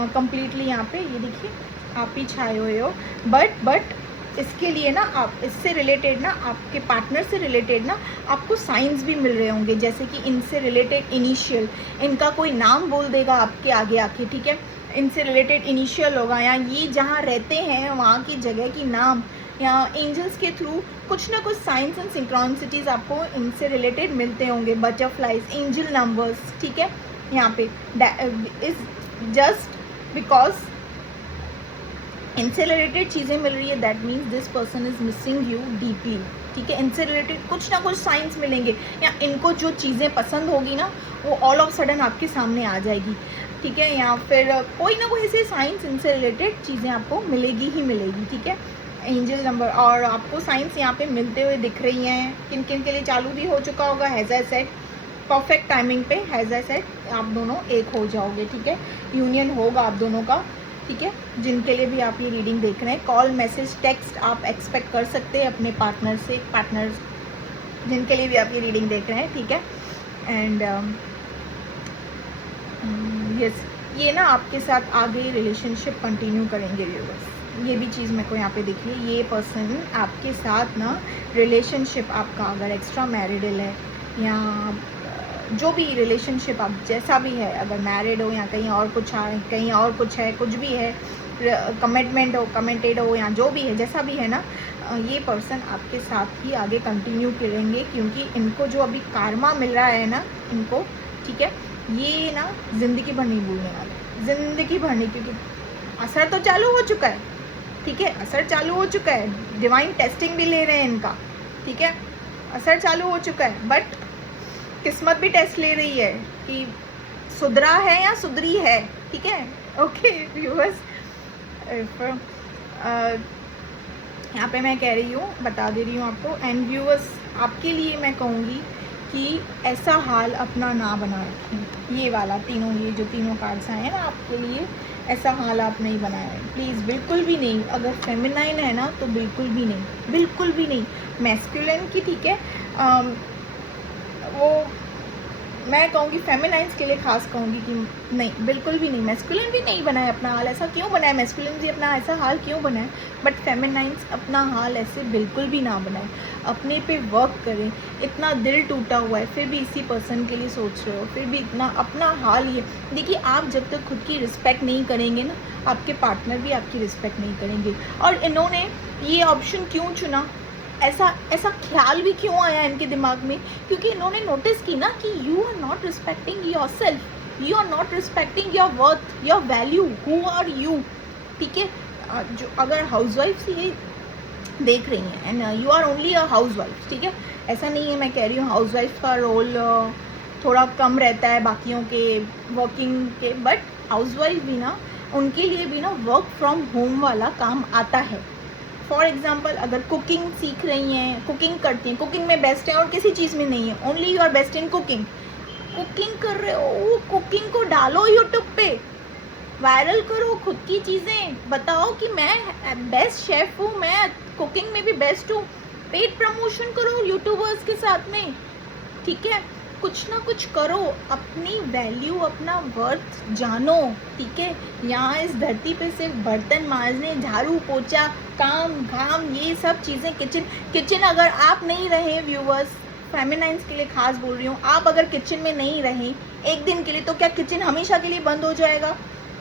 कंप्लीटली यहाँ पे ये देखिए आप ही छाए हुए हो। बट इसके लिए ना आप इससे रिलेटेड ना, आपके पार्टनर से रिलेटेड ना आपको साइंस भी मिल रहे होंगे, जैसे कि इनसे रिलेटेड इनिशियल, इनका कोई नाम बोल देगा आपके आगे आके, ठीक है। इनसे रिलेटेड इनिशियल होगा, या ये जहाँ रहते हैं वहाँ की जगह की नाम, या एंजल्स के थ्रू कुछ ना कुछ साइंस एंड सिंक्रोनिसिटीज़ आपको इनसे रिलेटेड मिलते होंगे। बटरफ्लाइज, एंजल नंबर्स, ठीक है। यहाँ पे इज जस्ट बिकॉज इनसे रिलेटेड चीज़ें मिल रही है, that means this person is missing you deeply, ठीक है। इनसे रिलेटेड कुछ ना कुछ साइंस मिलेंगे, या इनको जो चीज़ें पसंद होगी ना वो ऑल ऑफ सडन आपके सामने आ जाएगी, ठीक है। या फिर कोई ना कोई ऐसे साइंस इनसे रिलेटेड चीज़ें आपको मिलेगी ही मिलेगी, ठीक है। एंजल नंबर और आपको साइंस यहाँ पे मिलते हुए दिख रही हैं। किन किन के लिए चालू भी हो चुका होगा, has I said, perfect timing पे, हैज़ आई सेड, आप दोनों एक हो जाओगे, ठीक है। यूनियन होगा आप दोनों का, ठीक है। जिनके लिए भी आप ये रीडिंग देख रहे हैं, कॉल, मैसेज, टेक्स्ट आप एक्सपेक्ट कर सकते हैं अपने पार्टनर से, पार्टनर्स जिनके लिए भी आप ये रीडिंग देख रहे हैं, ठीक है। एंड यस, ये ना आपके साथ आगे रिलेशनशिप कंटिन्यू करेंगे व्यूअर्स, ये भी चीज़ मेरे को यहाँ पे दिखी है। ये पर्सन आपके साथ ना रिलेशनशिप आपका अगर एक्स्ट्रा मैरिडल है, या जो भी रिलेशनशिप आप जैसा भी है, अगर मैरिड हो या कहीं और कुछ कहीं और कुछ है, कुछ भी है, कमिटमेंट हो, कमिटेड हो, या जो भी है, जैसा भी है ना, ये पर्सन आपके साथ ही आगे कंटिन्यू करेंगे, क्योंकि इनको जो अभी कारमा मिल रहा है ना इनको, ठीक है, ये ना ज़िंदगी भर नहीं भूलने वाले, ज़िंदगी भर नहीं, क्योंकि असर तो चालू हो चुका है, ठीक है। असर चालू हो चुका है, डिवाइन टेस्टिंग भी ले रहे हैं इनका, ठीक है। असर चालू हो चुका है, बट किस्मत भी टेस्ट ले रही है कि सुधरा है या सुधरी है, ठीक है। ओके व्यूअर्स, यहाँ पे मैं कह रही हूँ, बता दे रही हूँ आपको। एंड व्यूअर्स, आपके लिए मैं कहूँगी कि ऐसा हाल अपना ना बना रखें, ये वाला तीनों, ये जो तीनों कार्ड्स आए हैं ना आपके लिए, ऐसा हाल आप नहीं बनाएं प्लीज़, बिल्कुल भी नहीं। अगर फेमिनाइन है ना तो बिल्कुल भी नहीं, बिल्कुल भी नहीं। मैस्कुलिन की, ठीक है, वो मैं कहूँगी फेमिनाइंस के लिए खास कहूँगी कि नहीं, बिल्कुल भी नहीं। मैस्कुलिन भी नहीं बनाए अपना हाल, ऐसा क्यों बनाए, मैस्कुलिन भी अपना ऐसा हाल क्यों बनाए, बट फेमिनाइंस अपना हाल ऐसे बिल्कुल भी ना बनाए। अपने पे वर्क करें। इतना दिल टूटा हुआ है फिर भी इसी पर्सन के लिए सोच रहे हो, फिर भी इतना अपना हाल ये देखिए। आप जब तक खुद की रिस्पेक्ट नहीं करेंगे ना, आपके पार्टनर भी आपकी रिस्पेक्ट नहीं करेंगे। और इन्होंने ये ऑप्शन क्यों चुना, ऐसा ख्याल भी क्यों आया इनके दिमाग में, क्योंकि इन्होंने नोटिस की ना कि you are not respecting your self, you are not respecting your worth, your value, who are you, ठीक है। जो अगर हाउसवाइफ ये देख रही हैं and you are only a housewife, ठीक है, ऐसा नहीं है मैं कह रही हूँ हाउसवाइफ का रोल थोड़ा कम रहता है बाकियों के वर्किंग के, बट हाउसवाइफ भी ना, उनके लिए भी ना वर्क फ्रॉम होम वाला काम आता है। फॉर एग्जाम्पल अगर कुकिंग सीख रही हैं, कुकिंग करती हैं, कुकिंग में बेस्ट है और किसी चीज़ में नहीं है, only you are best in cooking, cooking कर रहे हो, कुकिंग को डालो यूट्यूब पे, वायरल करो खुद की चीज़ें, बताओ कि मैं बेस्ट शेफ़ हूँ, मैं कुकिंग में भी बेस्ट हूँ, पेड प्रमोशन करो यूट्यूबर्स के साथ में, ठीक है, कुछ ना कुछ करो, अपनी वैल्यू अपना वर्थ जानो, ठीक है। यहाँ इस धरती पे सिर्फ बर्तन मांजने, झाड़ू पोछा, काम घाम, ये सब चीज़ें, किचन अगर आप नहीं रहे व्यूवर्स, फेमिनाइंस के लिए खास बोल रही हूँ, आप अगर किचन में नहीं रहे एक दिन के लिए, तो क्या किचन हमेशा के लिए बंद हो जाएगा?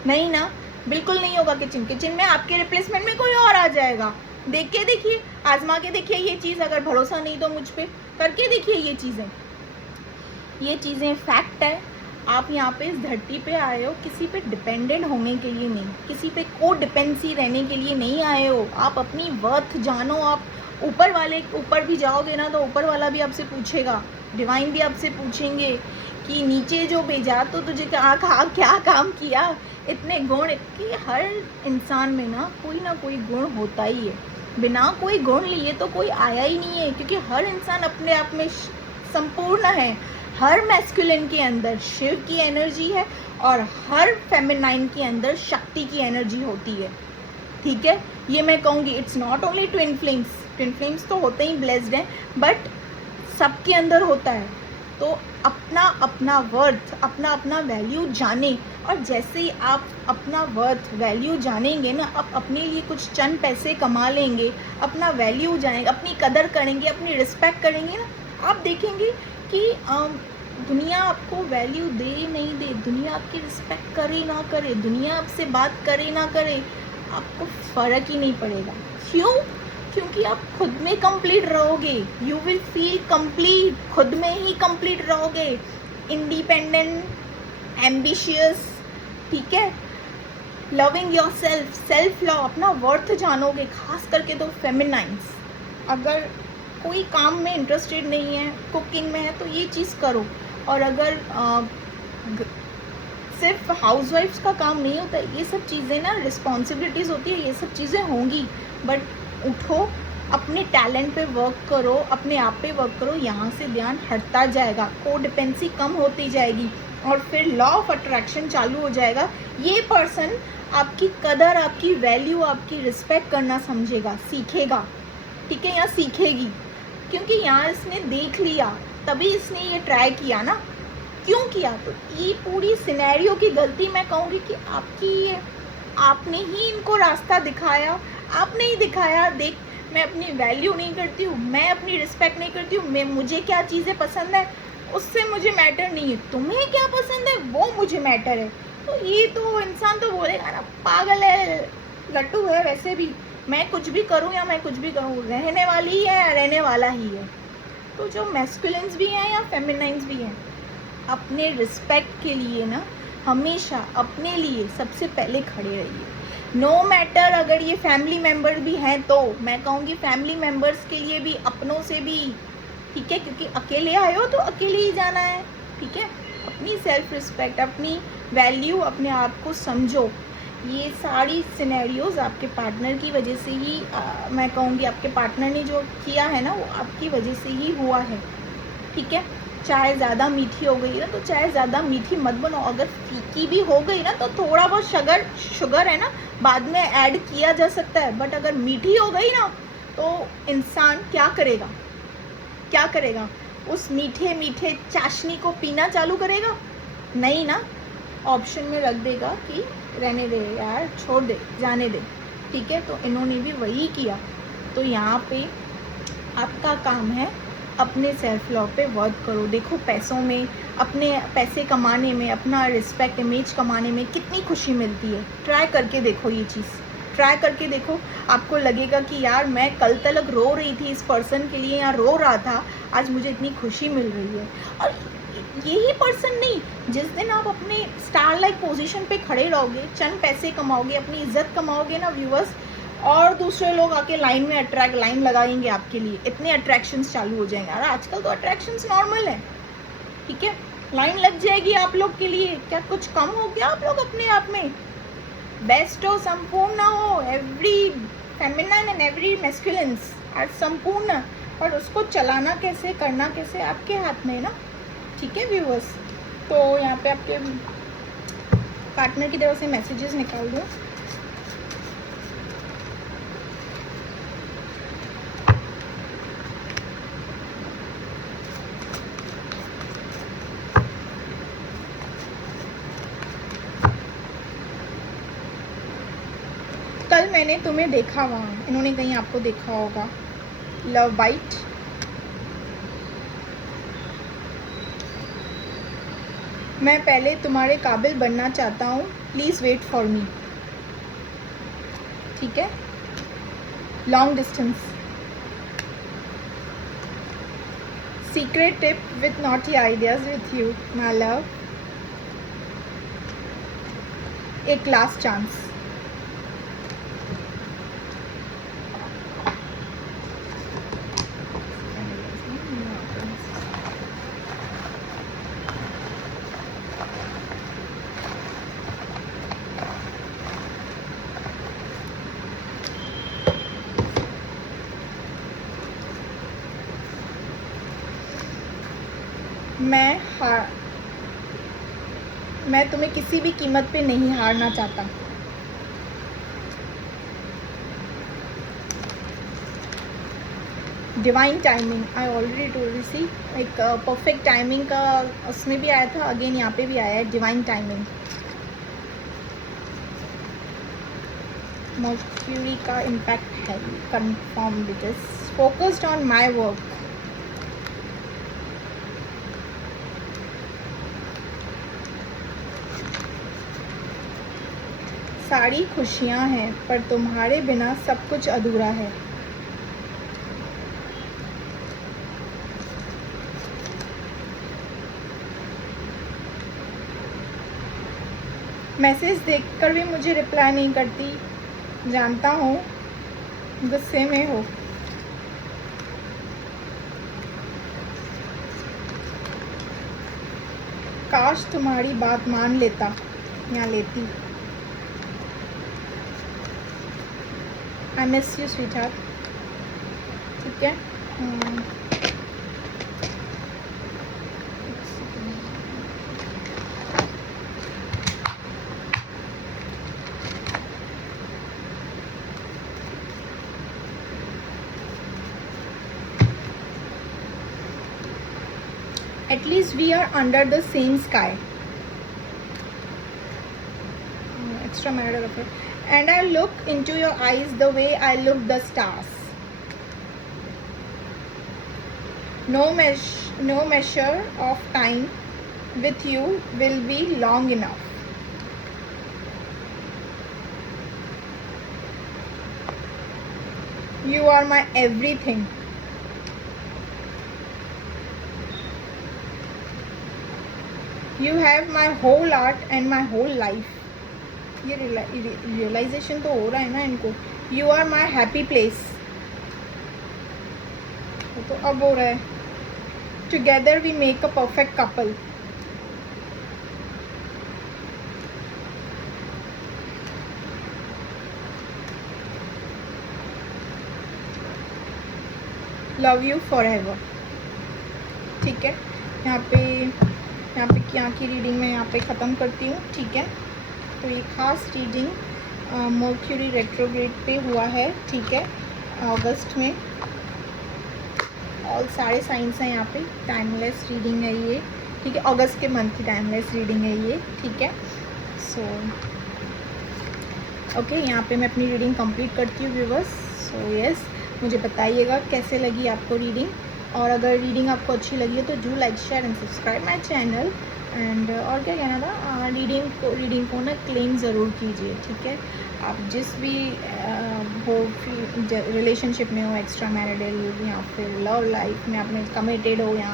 नहीं ना, बिल्कुल नहीं होगा। किचन में आपके रिप्लेसमेंट में कोई और आ जाएगा। देख के देखिए, आजमा के देखिए ये चीज़, अगर भरोसा नहीं तो मुझ पे करके देखिए ये चीज़ें फैक्ट है। आप यहाँ पे इस धरती पे आए हो किसी पे डिपेंडेंट होने के लिए नहीं, किसी पे को डिपेंडेंसी रहने के लिए नहीं आए हो। आप अपनी वर्थ जानो। आप ऊपर वाले ऊपर भी जाओगे ना तो ऊपर वाला भी आपसे पूछेगा, डिवाइन भी आपसे पूछेंगे कि नीचे जो भेजा तो तुझे क्या काम किया। इतने गुण कि हर इंसान में ना कोई गुण होता ही है, बिना कोई गुण लिए तो कोई आया ही नहीं है, क्योंकि हर इंसान अपने आप में संपूर्ण है। हर मैस्कुलिन के अंदर शिव की एनर्जी है और हर फेमिनाइन के अंदर शक्ति की एनर्जी होती है, ठीक है। ये मैं कहूँगी, it's not only twin flames तो होते ही ब्लेस्ड हैं, बट सबके अंदर होता है। तो अपना अपना वर्थ, अपना अपना वैल्यू जाने, और जैसे ही आप अपना वर्थ वैल्यू जानेंगे ना, आप अपने लिए कुछ चंद पैसे कमा लेंगे, अपना वैल्यू जानेंगे, अपनी कदर करेंगे, अपनी रिस्पेक्ट करेंगे ना, आप देखेंगे कि दुनिया आपको वैल्यू दे नहीं दे, दुनिया आपकी रिस्पेक्ट करे ना करे, दुनिया आपसे बात करे ना करे, आपको फ़र्क ही नहीं पड़ेगा। क्यों? क्योंकि आप खुद में कंप्लीट रहोगे। यू विल फील कंप्लीट, खुद में ही कंप्लीट रहोगे, इंडिपेंडेंट, एम्बिशियस, ठीक है, लविंग योर सेल्फ लव, अपना वर्थ जानोगे। खास करके तो फेमिनाइंस, अगर कोई काम में इंटरेस्टेड नहीं है, कुकिंग में है, तो ये चीज़ करो। और अगर सिर्फ हाउसवाइफ्स का काम नहीं होता, ये सब चीज़ें ना रिस्पॉन्सिबिलिटीज़ होती है, ये सब चीज़ें होंगी, बट उठो, अपने टैलेंट पे वर्क करो, अपने आप पे वर्क करो, यहाँ से ध्यान हटता जाएगा, कोडिपेंडेंसी कम होती जाएगी और फिर लॉ ऑफ अट्रैक्शन चालू हो जाएगा। ये पर्सन आपकी कदर, आपकी वैल्यू, आपकी रिस्पेक्ट करना समझेगा, सीखेगा, ठीक है, या सीखेगी, क्योंकि यहाँ इसने देख लिया, तभी इसने ये ट्राई किया ना। क्यों किया? तो ये पूरी सिनेरियो की गलती मैं कहूँगी कि आपकी है, आपने ही इनको रास्ता दिखाया, आपने ही दिखाया, देख मैं अपनी वैल्यू नहीं करती हूँ, मैं अपनी रिस्पेक्ट नहीं करती हूँ, मैं मुझे क्या चीज़ें पसंद है उससे मुझे मैटर नहीं है, तुम्हें क्या पसंद है वो मुझे मैटर है। तो ये तो इंसान तो बोलेगा ना, पागल है, लट्टू है। वैसे भी मैं कुछ भी करूँ या मैं कुछ भी कहूँ, रहने वाली है या रहने वाला ही है। तो जो मैस्कुलिन्स भी हैं या फेमिनाइंस भी हैं, अपने रिस्पेक्ट के लिए ना हमेशा अपने लिए सबसे पहले खड़े रहिए। नो मैटर अगर ये फैमिली मेम्बर भी हैं, तो मैं कहूँगी फैमिली मेम्बर्स के लिए भी, अपनों से भी, ठीक है, क्योंकि अकेले आए हो तो अकेले ही जाना है, ठीक है। अपनी सेल्फ रिस्पेक्ट, अपनी वैल्यू, अपने आप को समझो। ये सारी सिनेरियोज आपके पार्टनर की वजह से ही मैं कहूँगी आपके पार्टनर ने जो किया है ना, वो आपकी वजह से ही हुआ है, ठीक है। चाय ज़्यादा मीठी हो गई ना तो चाय ज़्यादा मीठी मत बनाओ, अगर फीकी भी हो गई ना तो थोड़ा बहुत शुगर है ना बाद में ऐड किया जा सकता है, बट अगर मीठी हो गई ना तो इंसान क्या करेगा? उस मीठे मीठे चाशनी को पीना चालू करेगा? नहीं ना, ऑप्शन में रख देगा कि रहने दे यार, छोड़ दे, जाने दे, ठीक है। तो इन्होंने भी वही किया। तो यहाँ पे आपका काम है अपने सेल्फ लव पे वर्क करो। देखो पैसों में, अपने पैसे कमाने में, अपना रिस्पेक्ट, इमेज कमाने में कितनी खुशी मिलती है। ट्राई करके देखो, ये चीज़ ट्राई करके देखो, आपको लगेगा कि यार मैं कल तक रो रही थी इस पर्सन के लिए या रो रहा था, आज मुझे इतनी खुशी मिल रही है। और यही पर्सन नहीं, जिस दिन आप अपने स्टार लाइक पोजीशन पे खड़े रहोगे, चंद पैसे कमाओगे, अपनी इज्जत कमाओगे ना व्यूअर्स, और दूसरे लोग आके लाइन में लाइन लगाएंगे आपके लिए, इतने अट्रैक्शंस चालू हो जाएंगे। और आजकल तो अट्रैक्शंस नॉर्मल है, ठीक है, लाइन लग जाएगी आप लोग के लिए। क्या कुछ कम हो गया आप लोग अपने आप में? बेस्ट हो, संपूर्ण हो, every feminine and every masculines are संपूर्ण, और उसको चलाना कैसे, करना कैसे, आपके हाथ में है ना, ठीक है व्यूअर्स। तो यहाँ पे आपके पार्टनर की तरफ से मैसेजेस निकाल दूँ। कल मैंने तुम्हें देखा वहाँ, इन्होंने कहीं आपको देखा होगा। लव बाइट, मैं पहले तुम्हारे काबिल बनना चाहता हूँ, प्लीज़ वेट फॉर मी, ठीक है। Long distance, secret tip with naughty ideas with you my love, एक लास्ट चांस। मैं तुम्हें किसी भी कीमत पे नहीं हारना चाहता। Divine timing, I already told see, एक परफेक्ट टाइमिंग का उसमें भी आया था, अगेन यहाँ पे भी आया है डिवाइन टाइमिंग। मर्क्यूरी का इम्पैक्ट है, confirm it is focused on my work. सारी खुशियाँ हैं पर तुम्हारे बिना सब कुछ अधूरा है। मैसेज देखकर भी मुझे रिप्लाई नहीं करती, जानता हूँ गुस्से में हो। काश तुम्हारी बात मान लेता या लेती। आई मिस यू स्वीटहार्ट, ठीक है। At least we are under the same sky. Extramarital affair. And I look into your eyes the way I look the stars. No measure of time with you will be long enough. You are my everything. You have my whole heart and my whole life. ये realisation तो हो रहा है ना इनको। You are my happy place. तो अब हो रहा है। Together we make a perfect couple. Love you forever. ठीक है, यहाँ पे यहाँ की रीडिंग मैं यहाँ पे ख़त्म करती हूँ, ठीक है। तो ये खास रीडिंग मर्क्यूरी रेट्रोग्रेड पे हुआ है, ठीक है, अगस्त में। और सारे साइंस हैं यहाँ पे, टाइमलेस रीडिंग है ये, ठीक है, अगस्त के मंथ की टाइमलेस रीडिंग है ये, ठीक है। सो ओके, यहाँ पे मैं अपनी रीडिंग कंप्लीट करती हूँ व्यूअर्स। सो यस, मुझे बताइएगा कैसे लगी आपको रीडिंग, और अगर रीडिंग आपको अच्छी लगी है तो do like share and subscribe my channel. And और क्या कहना था, रीडिंग को ना क्लेम ज़रूर कीजिए, ठीक है। आप जिस भी हो रिलेशनशिप में हो, एक्स्ट्रा मैरिटल या फिर लव लाइफ में आपने कमिटेड हो या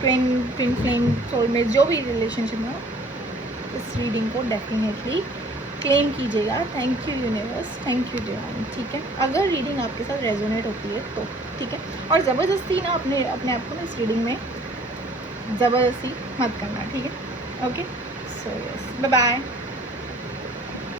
ट्विन फ्लेम, सोलमेट, जो भी रिलेशनशिप में हो, इस रीडिंग को डेफिनेटली क्लेम कीजिएगा। Thank you universe, thank you divine, ठीक है। अगर रीडिंग आपके साथ रेजोनेट होती है तो ठीक है, और ज़बरदस्ती ना अपने आप को ना इस रीडिंग में ज़बरदस्ती मत करना, ठीक है। Okay, so yes, bye bye.